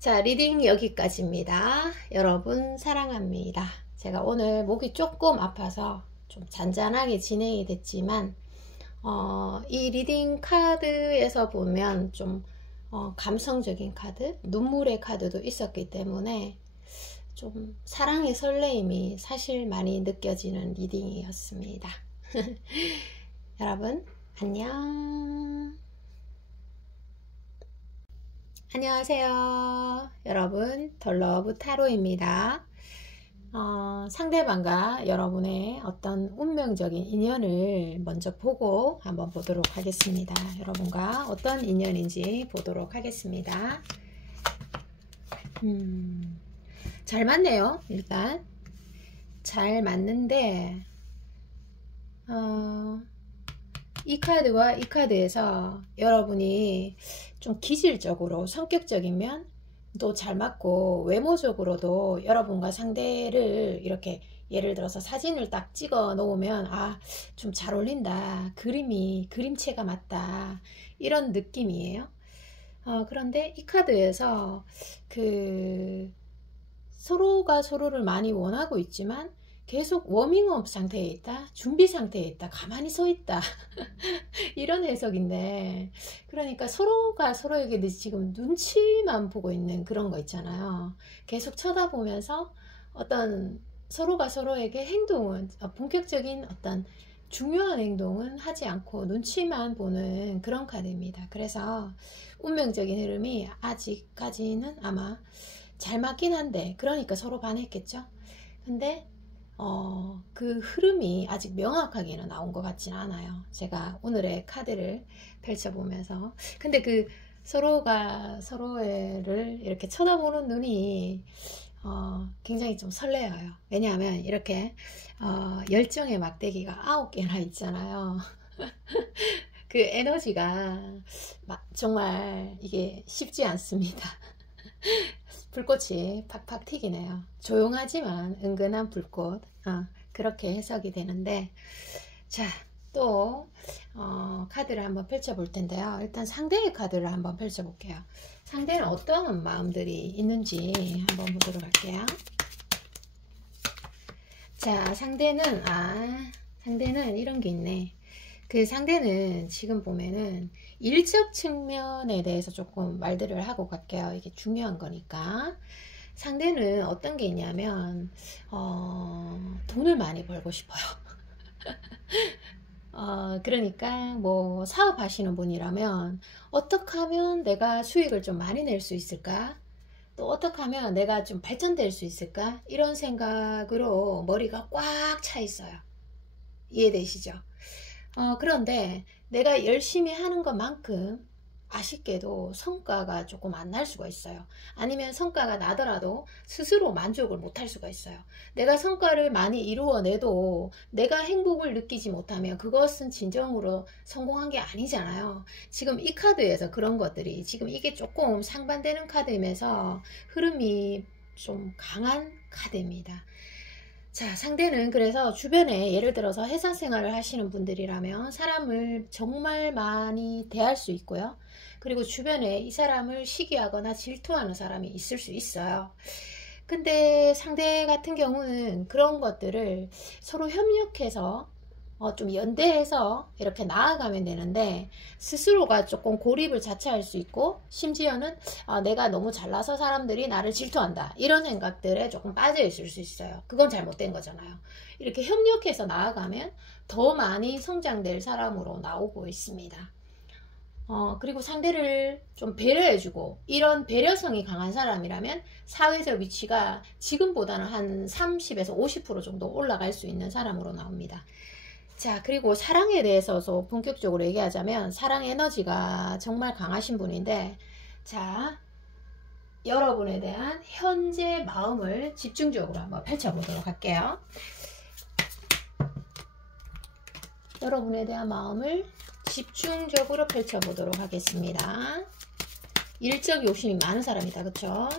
자, 리딩 여기까지입니다. 여러분 사랑합니다. 자, 제가 오늘 목이 조금 아파서 좀 잔잔하게 진행이 됐지만 이 리딩 카드에서 보면 좀 감성적인 카드, 눈물의 카드도 있었기 때문에 좀 사랑의 설레임이 사실 많이 느껴지는 리딩이었습니다. 여러분 안녕. 안녕하세요. 여러분 덜러브 타로입니다. 상대방과 여러분의 어떤 운명적인 인연을 먼저 보고 한번 보도록 하겠습니다. 여러분과 어떤 인연인지 보도록 하겠습니다. 잘 맞네요. 일단 잘 맞는데 이 카드와 이 카드에서 여러분이 좀 기질적으로 성격적인 면 또 잘 맞고 외모적으로도 여러분과 상대를 이렇게 예를 들어서 사진을 딱 찍어 놓으면 좀 잘 어울린다, 그림체가 맞다, 이런 느낌이에요. 그런데 이 카드에서 서로가 서로를 많이 원하고 있지만 계속 워밍업 상태에 있다, 준비 상태에 있다, 가만히 서 있다 이런 해석인데, 그러니까 서로가 서로에게 지금 눈치만 보고 있는 그런 거 있잖아요. 계속 쳐다보면서 어떤 서로가 서로에게 행동은 본격적인 어떤 중요한 행동은 하지 않고 눈치만 보는 그런 카드입니다. 그래서 운명적인 흐름이 아직까지는 아마 잘 맞긴 한데, 그러니까 서로 반했겠죠. 근데 그 흐름이 아직 명확하게는 나온 것 같지는 않아요. 제가 오늘의 카드를 펼쳐보면서. 근데 서로가 서로를 이렇게 쳐다보는 눈이 굉장히 좀 설레어요. 왜냐하면 이렇게 열정의 막대기가 9개나 있잖아요. 그 에너지가 정말 이게 쉽지 않습니다. 불꽃이 팍팍 튀기네요. 조용하지만 은근한 불꽃, 그렇게 해석이 되는데, 자, 또 카드를 한번 펼쳐 볼 텐데요. 일단 상대의 카드를 한번 펼쳐 볼게요. 상대는 어떤 마음들이 있는지 한번 보도록 할게요. 자, 상대는 이런 게 있네. 그 상대는 지금 보면은 일적 측면에 대해서 조금 말들을 하고 갈게요. 이게 중요한 거니까. 상대는 어떤 게 있냐면 돈을 많이 벌고 싶어요. 그러니까 뭐 사업하시는 분이라면 어떻게 하면 내가 수익을 좀 많이 낼 수 있을까? 또 어떻게 하면 내가 좀 발전될 수 있을까? 이런 생각으로 머리가 꽉 차 있어요. 이해되시죠? 그런데 내가 열심히 하는 것만큼 아쉽게도 성과가 조금 안 날 수가 있어요. 아니면 성과가 나더라도 스스로 만족을 못 할 수가 있어요. 내가 성과를 많이 이루어내도 내가 행복을 느끼지 못하면 그것은 진정으로 성공한 게 아니잖아요. 지금 이 카드에서 그런 것들이, 지금 이게 조금 상반되는 카드이면서 흐름이 좀 강한 카드입니다. 자, 상대는 그래서 주변에 예를 들어서 회사 생활을 하시는 분들이라면 사람을 정말 많이 대할 수 있고요. 그리고 주변에 이 사람을 시기하거나 질투하는 사람이 있을 수 있어요. 근데 상대 같은 경우는 그런 것들을 서로 협력해서 좀 연대해서 이렇게 나아가면 되는데, 스스로가 조금 고립을 자처할 수 있고, 심지어는 내가 너무 잘나서 사람들이 나를 질투한다, 이런 생각들에 조금 빠져 있을 수 있어요. 그건 잘못된 거잖아요. 이렇게 협력해서 나아가면 더 많이 성장될 사람으로 나오고 있습니다. 그리고 상대를 좀 배려해주고, 이런 배려성이 강한 사람이라면 사회적 위치가 지금보다는 한 30에서 50% 정도 올라갈 수 있는 사람으로 나옵니다. 자, 그리고 사랑에 대해서도 본격적으로 얘기하자면 사랑 에너지가 정말 강하신 분인데, 자, 여러분에 대한 현재 마음을 집중적으로 한번 펼쳐보도록 할게요. 여러분에 대한 마음을 집중적으로 펼쳐보도록 하겠습니다. 일적 욕심이 많은 사람이다, 그쵸?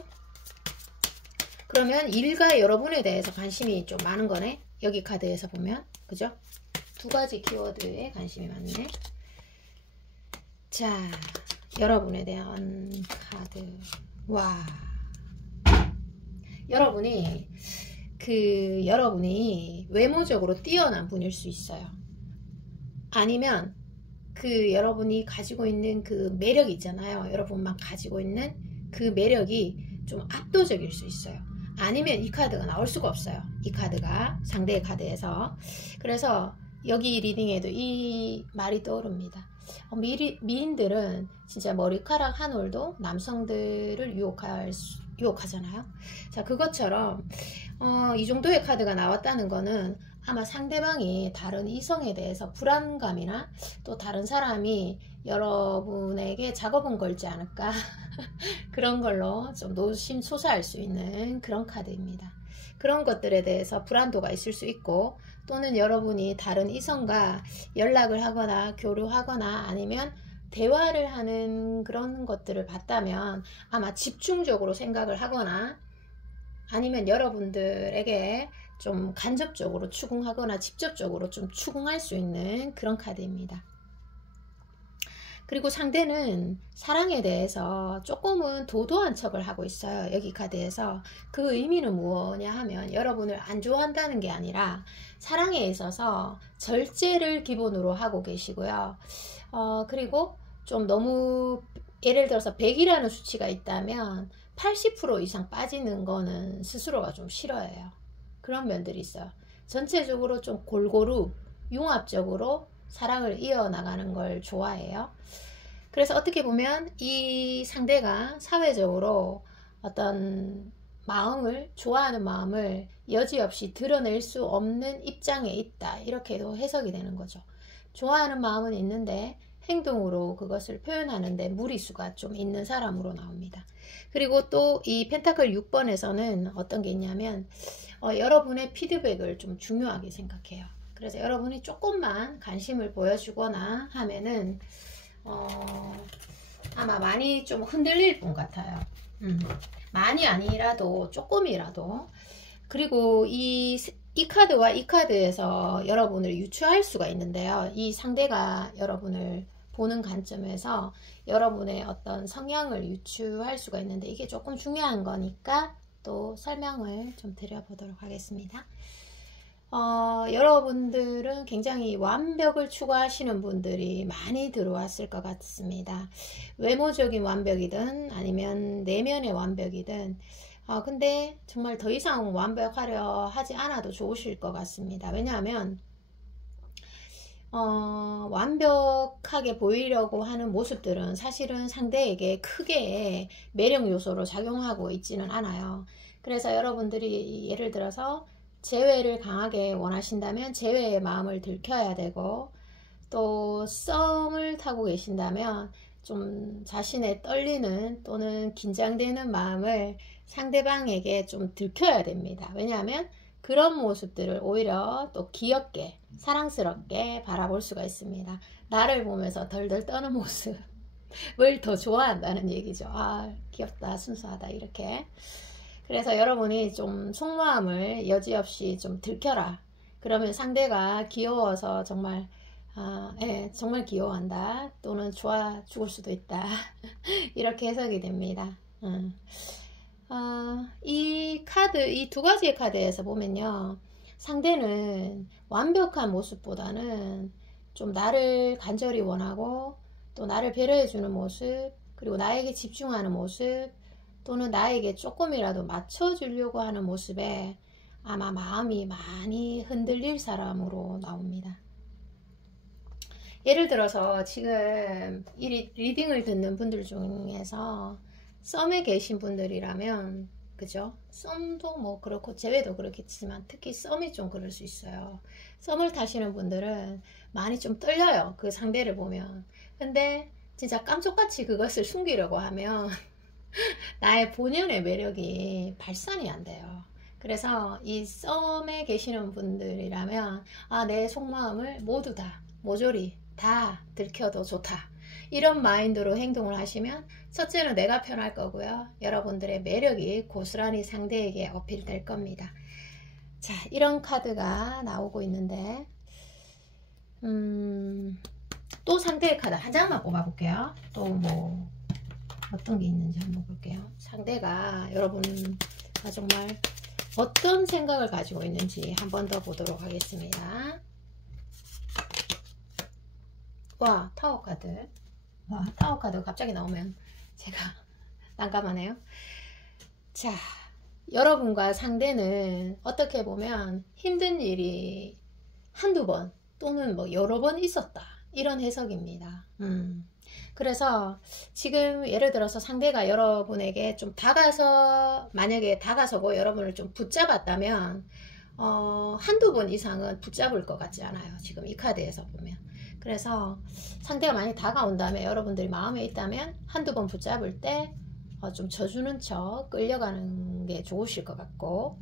그러면 일과 여러분에 대해서 관심이 좀 많은 거네, 여기 카드에서 보면. 그죠? 두 가지 키워드에 관심이 많네. 자, 여러분에 대한 카드. 와, 여러분이 그 여러분이 외모적으로 뛰어난 분일 수 있어요. 아니면 그 여러분이 가지고 있는 그 매력 있잖아요. 여러분만 가지고 있는 그 매력이 좀 압도적일 수 있어요. 아니면 이 카드가 나올 수가 없어요. 이 카드가 상대의 카드에서. 그래서 여기 리딩에도 이 말이 떠오릅니다. 미인들은 진짜 머리카락 한 올도 남성들을 유혹하잖아요. 자, 그것처럼 이 정도의 카드가 나왔다는 거는 아마 상대방이 다른 이성에 대해서 불안감이나 또 다른 사람이 여러분에게 작업은 걸지 않을까 그런 걸로 좀 노심초사할 수 있는 그런 카드입니다. 그런 것들에 대해서 불안도가 있을 수 있고, 또는 여러분이 다른 이성과 연락을 하거나 교류하거나 아니면 대화를 하는 그런 것들을 봤다면 아마 집중적으로 생각을 하거나 아니면 여러분들에게 좀 간접적으로 추궁하거나 직접적으로 좀 추궁할 수 있는 그런 카드입니다. 그리고 상대는 사랑에 대해서 조금은 도도한 척을 하고 있어요. 여기 카드에서. 그 의미는 뭐냐 하면 여러분을 안 좋아한다는 게 아니라 사랑에 있어서 절제를 기본으로 하고 계시고요. 그리고 좀 너무 예를 들어서 100이라는 수치가 있다면 80% 이상 빠지는 거는 스스로가 좀 싫어해요. 그런 면들이 있어요. 전체적으로 좀 골고루 융합적으로 사랑을 이어나가는 걸 좋아해요. 그래서 어떻게 보면 이 상대가 사회적으로 어떤 마음을, 좋아하는 마음을 여지없이 드러낼 수 없는 입장에 있다, 이렇게도 해석이 되는 거죠. 좋아하는 마음은 있는데 행동으로 그것을 표현하는데 무리수가 좀 있는 사람으로 나옵니다. 그리고 또 이 펜타클 6번에서는 어떤 게 있냐면 여러분의 피드백을 좀 중요하게 생각해요. 그래서 여러분이 조금만 관심을 보여주거나 하면은 아마 많이 좀 흔들릴 분 같아요. 많이 아니라도 조금이라도. 그리고 이 카드와 이 카드에서 여러분을 유추할 수가 있는데요. 이 상대가 여러분을 보는 관점에서 여러분의 어떤 성향을 유추할 수가 있는데, 이게 조금 중요한 거니까 또 설명을 좀 드려보도록 하겠습니다. 여러분들은 굉장히 완벽을 추구하시는 분들이 많이 들어왔을 것 같습니다. 외모적인 완벽이든 아니면 내면의 완벽이든 근데 정말 더 이상 완벽하려 하지 않아도 좋으실 것 같습니다. 왜냐하면 완벽하게 보이려고 하는 모습들은 사실은 상대에게 크게 매력 요소로 작용하고 있지는 않아요. 그래서 여러분들이 예를 들어서 재회를 강하게 원하신다면 재회의 마음을 들켜야 되고, 또 썸을 타고 계신다면 좀 자신의 떨리는 또는 긴장되는 마음을 상대방에게 좀 들켜야 됩니다. 왜냐하면 그런 모습들을 오히려 또 귀엽게 사랑스럽게 바라볼 수가 있습니다. 나를 보면서 덜덜 떠는 모습을 더 좋아한다는 얘기죠. 아, 귀엽다, 순수하다, 이렇게. 그래서 여러분이 좀 속마음을 여지없이 좀 들켜라. 그러면 상대가 귀여워서 정말 정말 귀여워한다, 또는 좋아 죽을 수도 있다 이렇게 해석이 됩니다. 이 카드, 이 두 가지의 카드에서 보면요, 상대는 완벽한 모습보다는 좀 나를 간절히 원하고 또 나를 배려해주는 모습, 그리고 나에게 집중하는 모습, 또는 나에게 조금이라도 맞춰주려고 하는 모습에 아마 마음이 많이 흔들릴 사람으로 나옵니다. 예를 들어서 지금 이 리딩을 듣는 분들 중에서 썸에 계신 분들이라면, 그죠? 썸도 뭐 그렇고 재회도 그렇겠지만 특히 썸이 좀 그럴 수 있어요. 썸을 타시는 분들은 많이 좀 떨려요, 그 상대를 보면. 근데 진짜 깜짝같이 그것을 숨기려고 하면 나의 본연의 매력이 발산이 안 돼요. 그래서 이 썸에 계시는 분들이라면 내 속마음을 모두 다 모조리 다 들켜도 좋다, 이런 마인드로 행동을 하시면 첫째는 내가 편할 거고요, 여러분들의 매력이 고스란히 상대에게 어필될 겁니다. 자, 이런 카드가 나오고 있는데 또 상대의 카드 한 장만 뽑아 볼게요. 또 뭐 어떤 게 있는지 한번 볼게요. 상대가 여러분과 정말 어떤 생각을 가지고 있는지 한 번 더 보도록 하겠습니다. 와, 타워 카드. 와, 타워 카드 갑자기 나오면 제가 난감하네요. 자, 여러분과 상대는 어떻게 보면 힘든 일이 한두 번 또는 뭐 여러 번 있었다, 이런 해석입니다. 그래서 지금 예를 들어서 상대가 여러분에게 좀 만약에 다가서고 여러분을 좀 붙잡았다면 한두 번 이상은 붙잡을 것 같지 않아요, 지금 이 카드에서 보면. 그래서 상대가 많이 다가온다면, 여러분들이 마음에 있다면 한두 번 붙잡을 때 좀 져주는 척 끌려가는 게 좋으실 것 같고,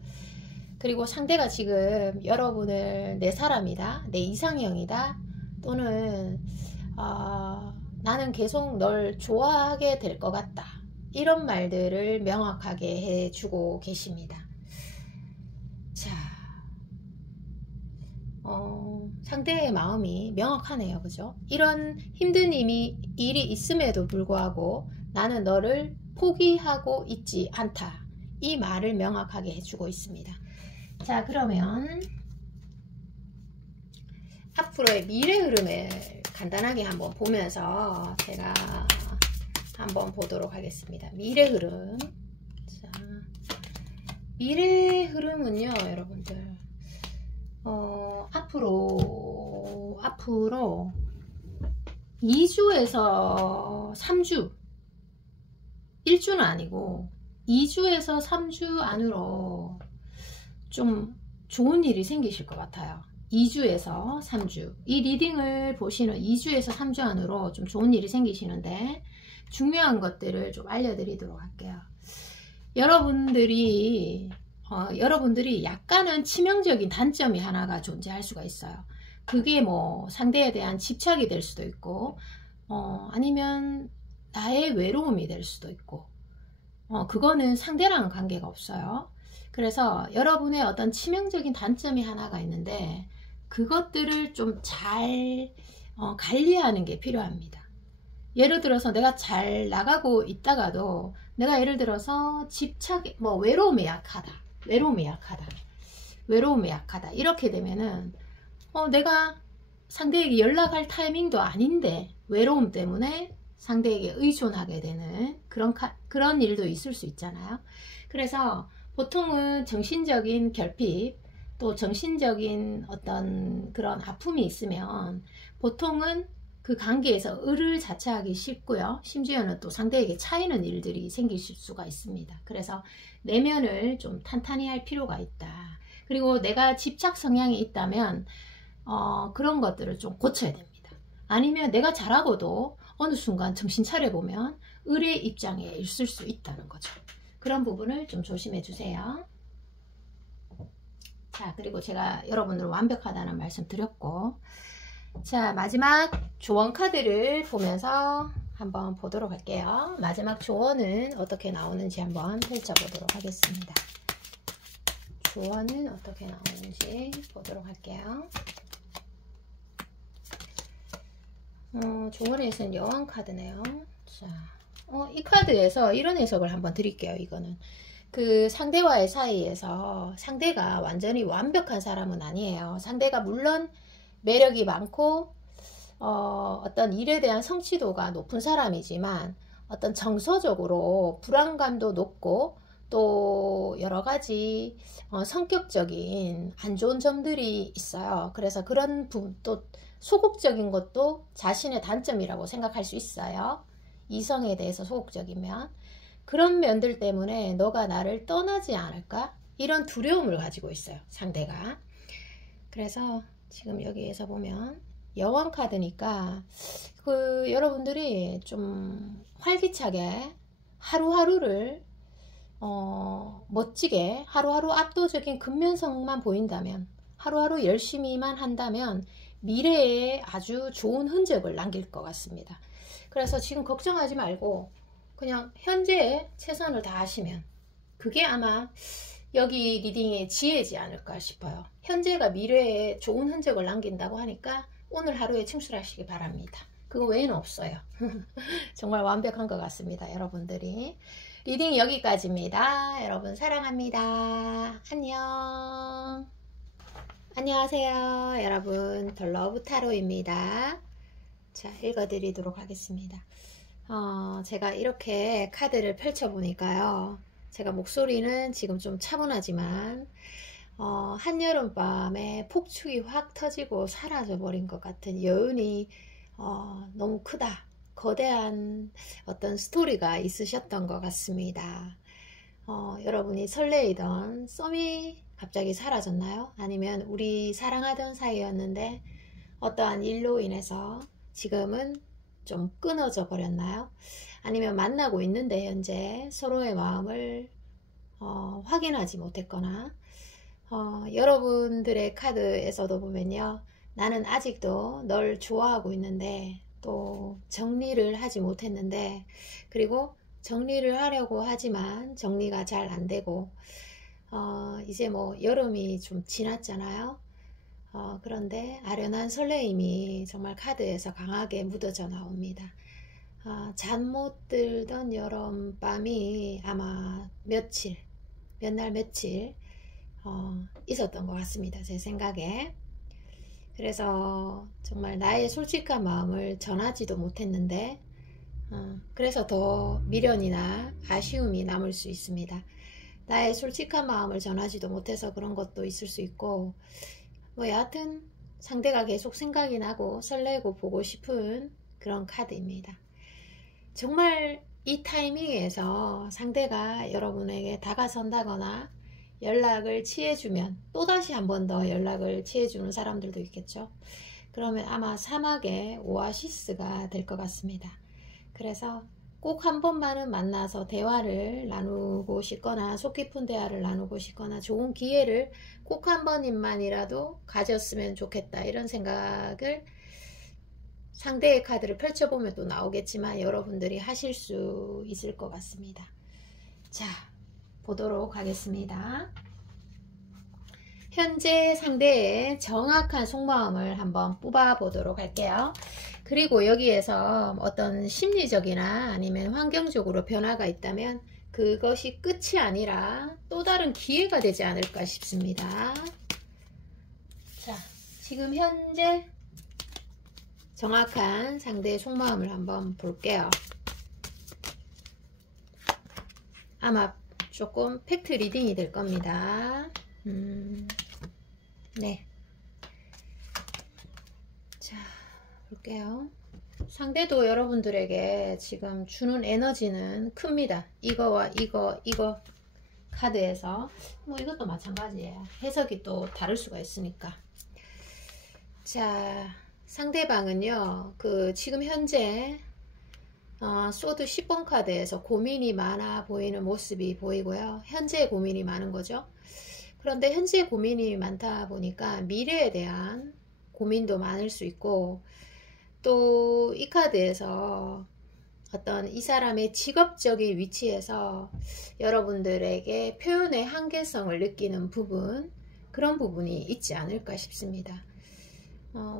그리고 상대가 지금 여러분을 내 사람이다, 내 이상형이다, 또는 나는 계속 널 좋아하게 될 것 같다, 이런 말들을 명확하게 해주고 계십니다. 자, 상대의 마음이 명확하네요, 그죠? 이런 힘든 일이 있음에도 불구하고 나는 너를 포기하고 있지 않다, 이 말을 명확하게 해주고 있습니다. 자, 그러면 앞으로의 미래 흐름을 간단하게 한번 보면서 제가 한번 보도록 하겠습니다. 미래 흐름. 자, 미래 흐름은요, 여러분들, 앞으로 2주에서 3주, 1주는 아니고 2주에서 3주 안으로 좀 좋은 일이 생기실 것 같아요. 2주에서 3주. 이 리딩을 보시는 2주에서 3주 안으로 좀 좋은 일이 생기시는데, 중요한 것들을 좀 알려드리도록 할게요. 여러분들이 약간은 치명적인 단점이 하나가 존재할 수가 있어요. 그게 뭐 상대에 대한 집착이 될 수도 있고, 아니면 나의 외로움이 될 수도 있고, 그거는 상대랑은 관계가 없어요. 그래서 여러분의 어떤 치명적인 단점이 하나가 있는데, 그것들을 좀 잘 관리하는 게 필요합니다. 예를 들어서 내가 잘 나가고 있다가도, 내가 예를 들어서 외로움에 약하다 이렇게 되면은 내가 상대에게 연락할 타이밍도 아닌데 외로움 때문에 상대에게 의존하게 되는 그런 일도 있을 수 있잖아요. 그래서 보통은 정신적인 결핍, 또 정신적인 어떤 그런 아픔이 있으면 보통은 그 관계에서 을을 자처하기 쉽고요. 심지어는 또 상대에게 차이는 일들이 생기실 수가 있습니다. 그래서 내면을 좀 탄탄히 할 필요가 있다. 그리고 내가 집착 성향이 있다면 그런 것들을 좀 고쳐야 됩니다. 아니면 내가 잘하고도 어느 순간 정신 차려보면 을의 입장에 있을 수 있다는 거죠. 그런 부분을 좀 조심해 주세요. 자, 그리고 제가 여러분들 완벽하다는 말씀 드렸고, 자, 마지막 조언 카드를 보면서 한번 보도록 할게요. 마지막 조언은 어떻게 나오는지 한번 펼쳐보도록 하겠습니다. 조언은 어떻게 나오는지 보도록 할게요. 조언에서는 여왕 카드네요. 자, 이 카드에서 이런 해석을 한번 드릴게요. 이거는 그 상대와의 사이에서 상대가 완전히 완벽한 사람은 아니에요. 상대가 물론 매력이 많고 어떤 일에 대한 성취도가 높은 사람이지만, 어떤 정서적으로 불안감도 높고 또 여러가지 성격적인 안 좋은 점들이 있어요. 그래서 그런 부분, 또 소극적인 것도 자신의 단점이라고 생각할 수 있어요. 이성에 대해서 소극적이면. 그런 면들 때문에 너가 나를 떠나지 않을까? 이런 두려움을 가지고 있어요, 상대가. 그래서 지금 여기에서 보면 여왕 카드니까 여러분들이 좀 활기차게 하루하루를 멋지게 하루하루 압도적인 근면성만 보인다면, 하루하루 열심히만 한다면 미래에 아주 좋은 흔적을 남길 것 같습니다. 그래서 지금 걱정하지 말고 그냥 현재에 최선을 다하시면 그게 아마 여기 리딩의 지혜지 않을까 싶어요. 현재가 미래에 좋은 흔적을 남긴다고 하니까 오늘 하루에 충실하시기 바랍니다. 그거 외에는 없어요. 정말 완벽한 것 같습니다, 여러분들이. 리딩 여기까지입니다. 여러분 사랑합니다. 안녕. 안녕하세요. 여러분 덜러브 타로입니다. 자, 읽어드리도록 하겠습니다. 제가 이렇게 카드를 펼쳐보니까요. 제가 목소리는 지금 좀 차분하지만 한여름밤에 폭죽이 확 터지고 사라져버린 것 같은 여운이 너무 크다. 거대한 어떤 스토리가 있으셨던 것 같습니다. 여러분이 설레이던 썸이 갑자기 사라졌나요? 아니면 우리 사랑하던 사이였는데 어떠한 일로 인해서 지금은 좀 끊어져 버렸나요? 아니면 만나고 있는데 현재 서로의 마음을 확인하지 못했거나 여러분들의 카드에서도 보면요, 나는 아직도 널 좋아하고 있는데 또 정리를 하지 못했는데, 그리고 정리를 하려고 하지만 정리가 잘 안되고 이제 뭐 여름이 좀 지났잖아요. 그런데 아련한 설레임이 정말 카드에서 강하게 묻어져 나옵니다. 잠 못 들던 여름밤이 아마 몇 날 며칠 있었던 것 같습니다. 제 생각에. 그래서 정말 나의 솔직한 마음을 전하지도 못했는데 그래서 더 미련이나 아쉬움이 남을 수 있습니다. 나의 솔직한 마음을 전하지도 못해서 그런 것도 있을 수 있고, 뭐 여하튼 상대가 계속 생각이 나고 설레고 보고 싶은 그런 카드입니다. 정말 이 타이밍에서 상대가 여러분에게 다가선다거나 연락을 취해주면, 또다시 한 번 더 연락을 취해주는 사람들도 있겠죠. 그러면 아마 사막의 오아시스가 될 것 같습니다. 그래서 꼭 한 번만은 만나서 대화를 나누고 싶거나, 속 깊은 대화를 나누고 싶거나, 좋은 기회를 꼭 한 번만이라도 가졌으면 좋겠다, 이런 생각을 상대의 카드를 펼쳐보면 또 나오겠지만 여러분들이 하실 수 있을 것 같습니다. 자, 보도록 하겠습니다. 현재 상대의 정확한 속마음을 한번 뽑아 보도록 할게요. 그리고 여기에서 어떤 심리적이나 아니면 환경적으로 변화가 있다면 그것이 끝이 아니라 또 다른 기회가 되지 않을까 싶습니다. 자, 지금 현재 정확한 상대의 속마음을 한번 볼게요. 아마 조금 팩트 리딩이 될 겁니다. 네. 자, 볼게요. 상대도 여러분들에게 지금 주는 에너지는 큽니다. 이거와 이거 카드에서 뭐 이것도 마찬가지예요. 해석이 또 다를 수가 있으니까. 자, 상대방은요, 지금 현재 소드 10번 카드에서 고민이 많아 보이는 모습이 보이고요. 현재 고민이 많은 거죠. 그런데 현재 고민이 많다 보니까 미래에 대한 고민도 많을 수 있고, 또 이 카드에서 어떤 이 사람의 직업적인 위치에서 여러분들에게 표현의 한계성을 느끼는 부분, 그런 부분이 있지 않을까 싶습니다.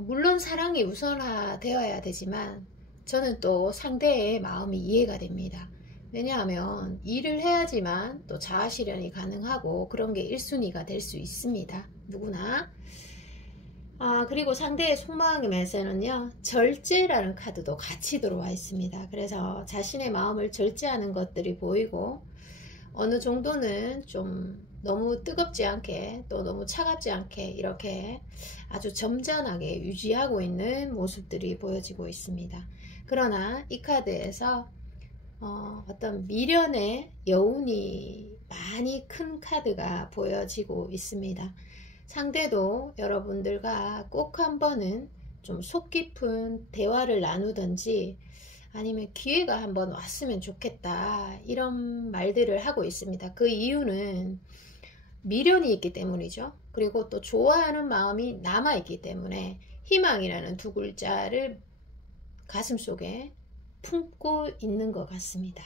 물론 사랑이 우선화되어야 되지만 저는 또 상대의 마음이 이해가 됩니다. 왜냐하면 일을 해야지만 또 자아실현이 가능하고 그런 게 1순위가 될 수 있습니다. 누구나. 그리고 상대의 속마음에서는요, 절제라는 카드도 같이 들어와 있습니다. 그래서 자신의 마음을 절제하는 것들이 보이고, 어느 정도는 좀 너무 뜨겁지 않게 또 너무 차갑지 않게 이렇게 아주 점잖하게 유지하고 있는 모습들이 보여지고 있습니다. 그러나 이 카드에서 어떤 미련의 여운이 많이 큰 카드가 보여지고 있습니다. 상대도 여러분들과 꼭 한 번은 좀 속 깊은 대화를 나누든지 아니면 기회가 한번 왔으면 좋겠다, 이런 말들을 하고 있습니다. 그 이유는 미련이 있기 때문이죠. 그리고 또 좋아하는 마음이 남아있기 때문에 희망이라는 두 글자를 가슴속에 품고 있는 것 같습니다.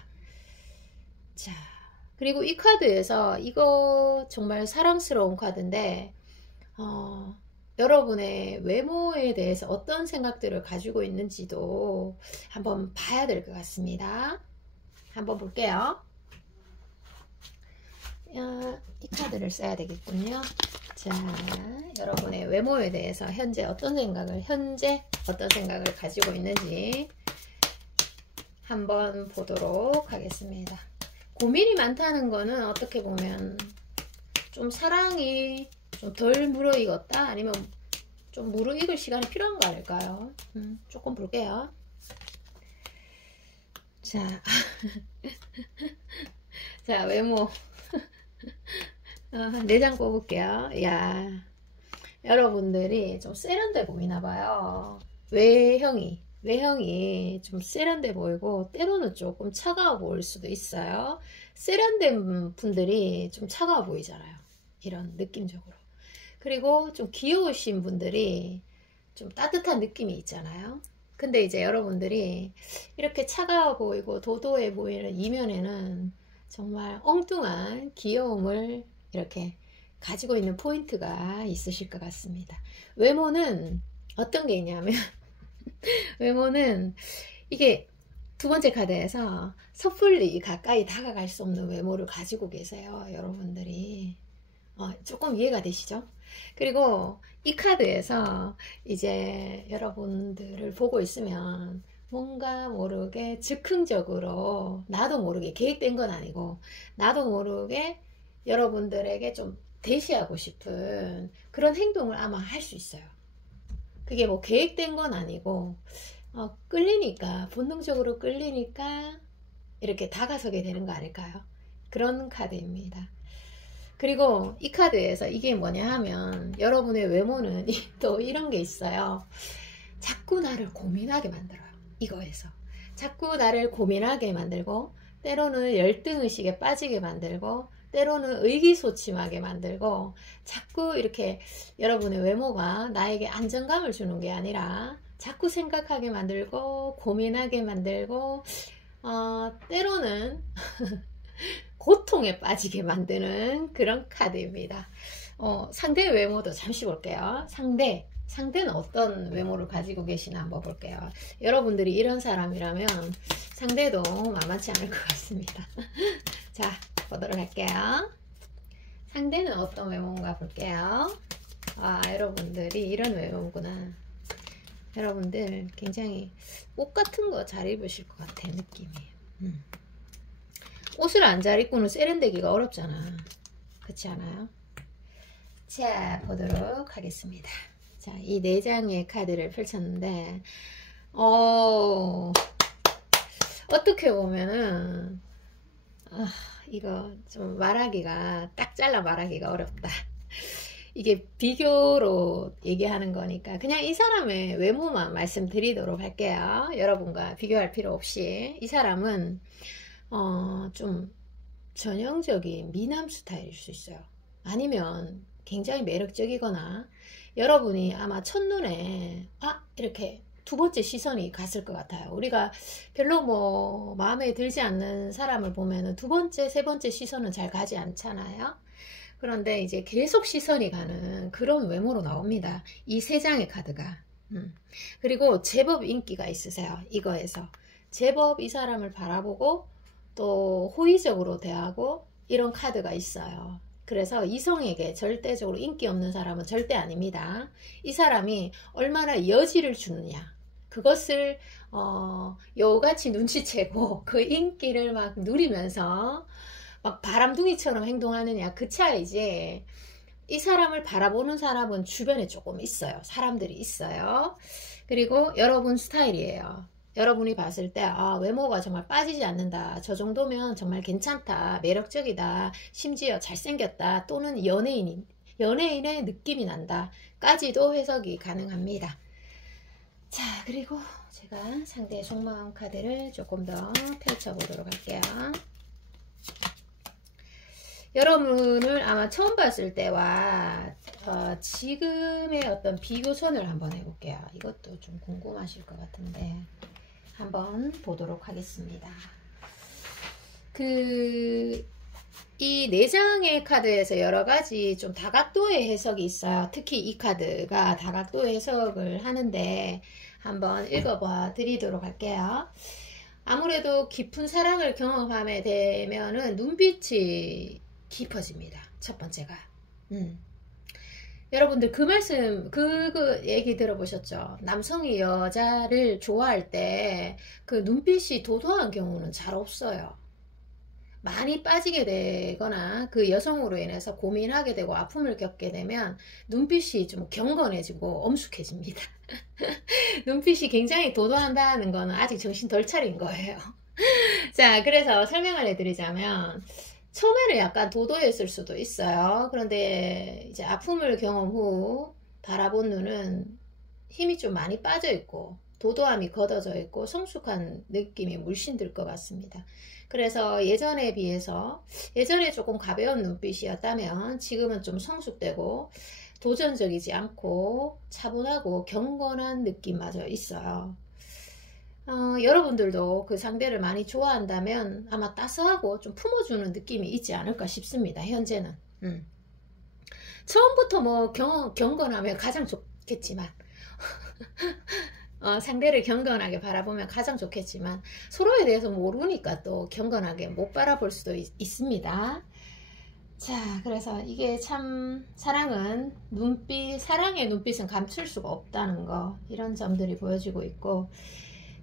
자, 그리고 이 카드에서 이거 정말 사랑스러운 카드인데 여러분의 외모에 대해서 어떤 생각들을 가지고 있는지도 한번 봐야 될 것 같습니다. 한번 볼게요. 이 카드를 써야 되겠군요. 자, 여러분의 외모에 대해서 현재 어떤 생각을 가지고 있는지 한번 보도록 하겠습니다. 고민이 많다는 거는 어떻게 보면 좀 사랑이 좀 덜 무르익었다, 아니면 좀 무르익을 시간이 필요한 거 아닐까요? 조금 볼게요. 자, 자, 외모. 내장 뽑을게요. 야, 여러분들이 좀 세련돼 보이나 봐요. 외형이 좀 세련돼 보이고, 때로는 조금 차가워 보일 수도 있어요. 세련된 분들이 좀 차가워 보이잖아요. 이런 느낌적으로. 그리고 좀 귀여우신 분들이 좀 따뜻한 느낌이 있잖아요. 근데 이제 여러분들이 이렇게 차가워 보이고 도도해 보이는 이면에는 정말 엉뚱한 귀여움을 이렇게 가지고 있는 포인트가 있으실 것 같습니다. 외모는 어떤 게 있냐면 외모는 이게 두 번째 카드에서 섣불리 가까이 다가갈 수 없는 외모를 가지고 계세요. 여러분들이 조금 이해가 되시죠? 그리고 이 카드에서 이제 여러분들을 보고 있으면 뭔가 모르게 즉흥적으로, 나도 모르게, 계획된 건 아니고 나도 모르게 여러분들에게 좀 대시하고 싶은 그런 행동을 아마 할 수 있어요. 그게 뭐 계획된 건 아니고 끌리니까, 본능적으로 끌리니까 이렇게 다가서게 되는 거 아닐까요? 그런 카드입니다. 그리고 이 카드에서 이게 뭐냐 하면, 여러분의 외모는 또 이런 게 있어요. 자꾸 나를 고민하게 만들어요. 이거에서 자꾸 나를 고민하게 만들고, 때로는 열등의식에 빠지게 만들고, 때로는 의기소침하게 만들고, 자꾸 이렇게 여러분의 외모가 나에게 안정감을 주는 게 아니라 자꾸 생각하게 만들고, 고민하게 만들고, 때로는 고통에 빠지게 만드는 그런 카드입니다. 상대의 외모도 잠시 볼게요. 상대는 어떤 외모를 가지고 계시나 한번 볼게요. 여러분들이 이런 사람이라면 상대도 만만치 않을 것 같습니다. 자, 보도록 할게요. 상대는 어떤 외모인가 볼게요. 여러분들이 이런 외모구나. 여러분들 굉장히 옷 같은 거 잘 입으실 것 같아, 느낌이. 옷을 안 잘 입고는 세련되기가 어렵잖아. 그렇지 않아요? 자, 보도록 하겠습니다. 자, 이 4장의 카드를 펼쳤는데 어떻게 보면은 이거 좀 말하기가, 딱 잘라 말하기가 어렵다. 이게 비교로 얘기하는 거니까 그냥 이 사람의 외모만 말씀드리도록 할게요. 여러분과 비교할 필요 없이. 이 사람은 좀 전형적인 미남 스타일일 수 있어요. 아니면 굉장히 매력적이거나, 여러분이 아마 첫눈에 이렇게 두 번째 시선이 갔을 것 같아요. 우리가 별로 뭐 마음에 들지 않는 사람을 보면은 두 번째, 세 번째 시선은 잘 가지 않잖아요. 그런데 이제 계속 시선이 가는 그런 외모로 나옵니다. 이 3장의 카드가. 그리고 제법 인기가 있으세요. 이거에서 제법 이 사람을 바라보고 또 호의적으로 대하고 이런 카드가 있어요. 그래서 이성에게 절대적으로 인기 없는 사람은 절대 아닙니다. 이 사람이 얼마나 여지를 주느냐, 그것을 여우같이 눈치채고 그 인기를 막 누리면서 막 바람둥이처럼 행동하느냐, 그 차이지. 이 사람을 바라보는 사람은 주변에 조금 있어요. 사람들이 있어요. 그리고 여러분 스타일이에요. 여러분이 봤을 때 외모가 정말 빠지지 않는다, 저 정도면 정말 괜찮다, 매력적이다, 심지어 잘생겼다, 또는 연예인의 느낌이 난다 까지도 해석이 가능합니다. 자, 그리고 제가 상대의 속마음 카드를 조금 더 펼쳐보도록 할게요. 여러분을 아마 처음 봤을 때와 지금의 어떤 비교선을 한번 해볼게요. 이것도 좀 궁금하실 것 같은데 한번 보도록 하겠습니다. 이 4장의 카드에서 여러가지 좀 다각도의 해석이 있어요. 특히 이 카드가 다각도의 해석을 하는데 한번 읽어봐 드리도록 할게요. 아무래도 깊은 사랑을 경험하게 되면은 눈빛이 깊어집니다. 첫 번째가. 여러분들 그 말씀, 그 얘기 들어보셨죠? 남성이 여자를 좋아할 때 그 눈빛이 도도한 경우는 잘 없어요. 많이 빠지게 되거나 그 여성으로 인해서 고민하게 되고 아픔을 겪게 되면 눈빛이 좀 경건해지고 엄숙해집니다. 눈빛이 굉장히 도도한다는 거는 아직 정신 덜 차린 거예요. 자, 그래서 설명을 해드리자면 처음에는 약간 도도했을 수도 있어요. 그런데 이제 아픔을 경험 후 바라본 눈은 힘이 좀 많이 빠져 있고 도도함이 걷어져 있고 성숙한 느낌이 물씬 들 것 같습니다. 그래서 예전에 비해서 예전에 조금 가벼운 눈빛이었다면 지금은 좀 성숙되고 도전적이지 않고 차분하고 경건한 느낌마저 있어요. 여러분들도 그 상대를 많이 좋아한다면 아마 따스하고 좀 품어주는 느낌이 있지 않을까 싶습니다. 현재는. 처음부터 뭐 경건하면 가장 좋겠지만 상대를 경건하게 바라보면 가장 좋겠지만 서로에 대해서 모르니까 또 경건하게 못 바라볼 수도 있습니다. 자, 그래서 이게 참 사랑은 사랑의 눈빛은 감출 수가 없다는 거, 이런 점들이 보여지고 있고,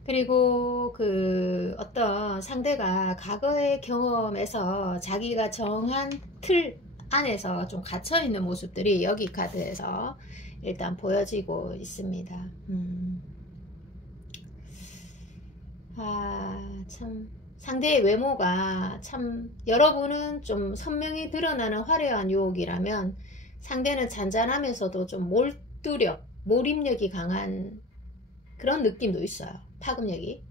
그리고 그 어떤 상대가 과거의 경험에서 자기가 정한 틀 안에서 좀 갇혀 있는 모습들이 여기 카드에서 일단 보여지고 있습니다. 참 상대의 외모가 참 여러분은 좀 선명히 드러나는 화려한 유혹이라면 상대는 잔잔하면서도 좀 몰입력이 강한 그런 느낌도 있어요. 파급력이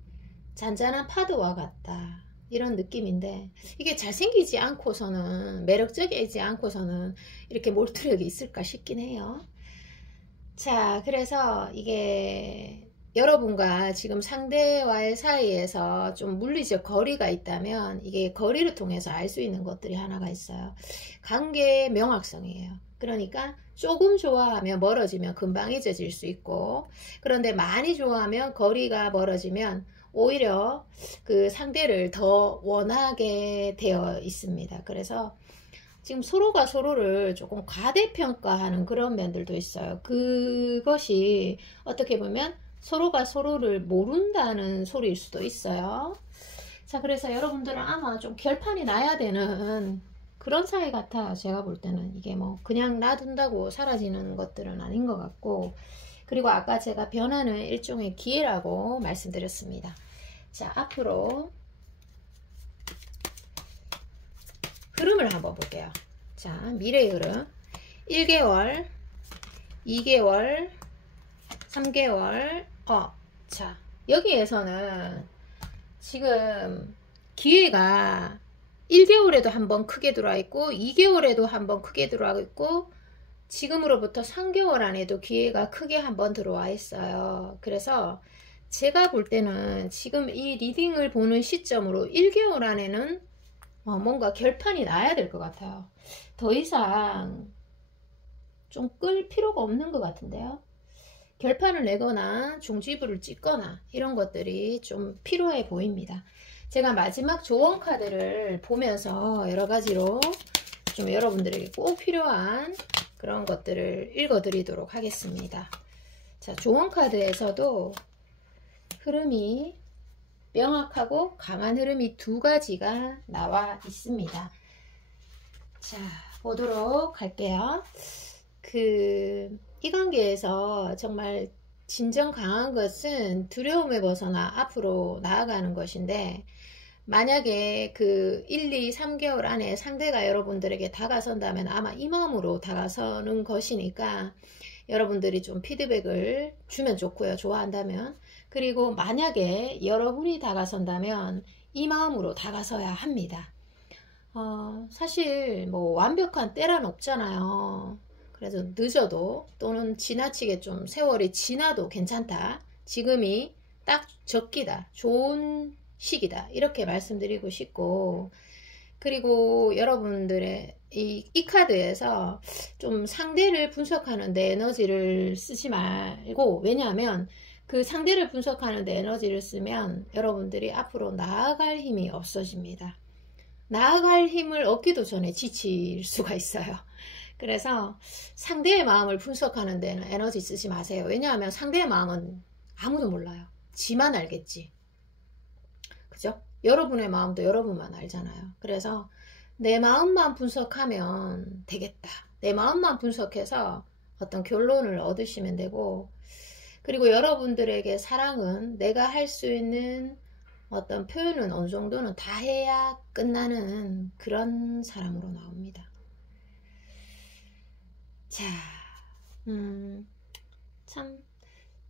잔잔한 파도와 같다, 이런 느낌인데, 이게 잘생기지 않고서는, 매력적이지 않고서는 이렇게 몰두력이 있을까 싶긴 해요. 자, 그래서 이게 여러분과 지금 상대와의 사이에서 좀 물리적 거리가 있다면 이게 거리를 통해서 알 수 있는 것들이 하나가 있어요. 관계의 명확성이에요. 그러니까 조금 좋아하면 멀어지면 금방 잊어질 수 있고, 그런데 많이 좋아하면 거리가 멀어지면 오히려 그 상대를 더 원하게 되어 있습니다. 그래서 지금 서로가 서로를 조금 과대평가하는 그런 면들도 있어요. 그것이 어떻게 보면 서로가 서로를 모른다는 소리일 수도 있어요. 자, 그래서 여러분들은 아마 좀 결판이 나야 되는 그런 사이 같아요. 제가 볼 때는 이게 뭐 그냥 놔둔다고 사라지는 것들은 아닌 것 같고, 그리고 아까 제가 변화는 일종의 기회라고 말씀드렸습니다. 자, 앞으로 흐름을 한번 볼게요. 자, 미래의 흐름 1개월, 2개월, 3개월. 자, 여기에서는 지금 기회가 1개월에도 한번 크게 들어와 있고 2개월에도 한번 크게 들어와 있고 지금으로부터 3개월 안에도 기회가 크게 한번 들어와 있어요. 그래서 제가 볼 때는 지금 이 리딩을 보는 시점으로 1개월 안에는 뭔가 결판이 나야 될 것 같아요. 더 이상 좀 끌 필요가 없는 것 같은데요. 결판을 내거나 종지부를 찍거나 이런 것들이 좀 필요해 보입니다. 제가 마지막 조언 카드를 보면서 여러 가지로 좀 여러분들에게 꼭 필요한 그런 것들을 읽어 드리도록 하겠습니다. 자, 조언 카드에서도 흐름이 명확하고 강한 흐름이 두 가지가 나와 있습니다. 자, 보도록 할게요. 이 관계에서 정말 진정 강한 것은 두려움에 벗어나 앞으로 나아가는 것인데, 만약에 그 1, 2, 3개월 안에 상대가 여러분들에게 다가선다면 아마 이 마음으로 다가서는 것이니까 여러분들이 좀 피드백을 주면 좋고요. 좋아한다면. 그리고 만약에 여러분이 다가선다면 이 마음으로 다가서야 합니다. 사실 뭐 완벽한 때란 없잖아요. 그래서 늦어도 또는 지나치게 좀 세월이 지나도 괜찮다. 지금이 딱 적기다. 좋은 시기다. 이렇게 말씀드리고 싶고, 그리고 여러분들의 이 카드에서 좀 상대를 분석하는 데 에너지를 쓰지 말고, 왜냐하면 그 상대를 분석하는 데 에너지를 쓰면 여러분들이 앞으로 나아갈 힘이 없어집니다. 나아갈 힘을 얻기도 전에 지칠 수가 있어요. 그래서 상대의 마음을 분석하는 데는 에너지 쓰지 마세요. 왜냐하면 상대의 마음은 아무도 몰라요. 지만 알겠지. 그죠? 여러분의 마음도 여러분만 알잖아요. 그래서 내 마음만 분석하면 되겠다. 내 마음만 분석해서 어떤 결론을 얻으시면 되고, 그리고 여러분들에게 사랑은 내가 할 수 있는 어떤 표현은 어느 정도는 다 해야 끝나는 그런 사람으로 나옵니다. 자, 참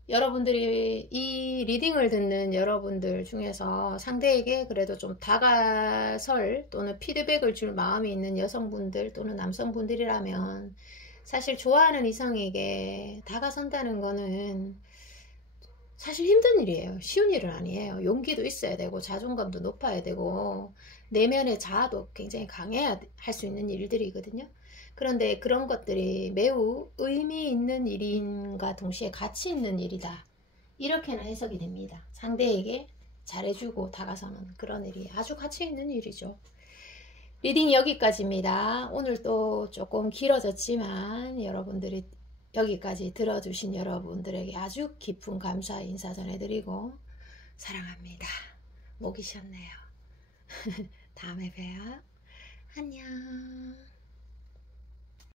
여러분들이 이 리딩을 듣는 여러분들 중에서 상대에게 그래도 좀 다가설 또는 피드백을 줄 마음이 있는 여성분들 또는 남성분들이라면 사실 좋아하는 이성에게 다가선다는 거는 사실 힘든 일이에요. 쉬운 일은 아니에요. 용기도 있어야 되고 자존감도 높아야 되고 내면의 자아도 굉장히 강해야 할 수 있는 일들이거든요. 그런데 그런 것들이 매우 의미 있는 일인가 동시에 가치 있는 일이다. 이렇게는 해석이 됩니다. 상대에게 잘해주고 다가서는 그런 일이 아주 가치 있는 일이죠. 리딩 여기까지입니다. 오늘 또 조금 길어졌지만 여러분들이 여기까지 들어주신 여러분들에게 아주 깊은 감사 인사 전해드리고 사랑합니다. 목이 쉬었네요. 다음에 봬요. 안녕.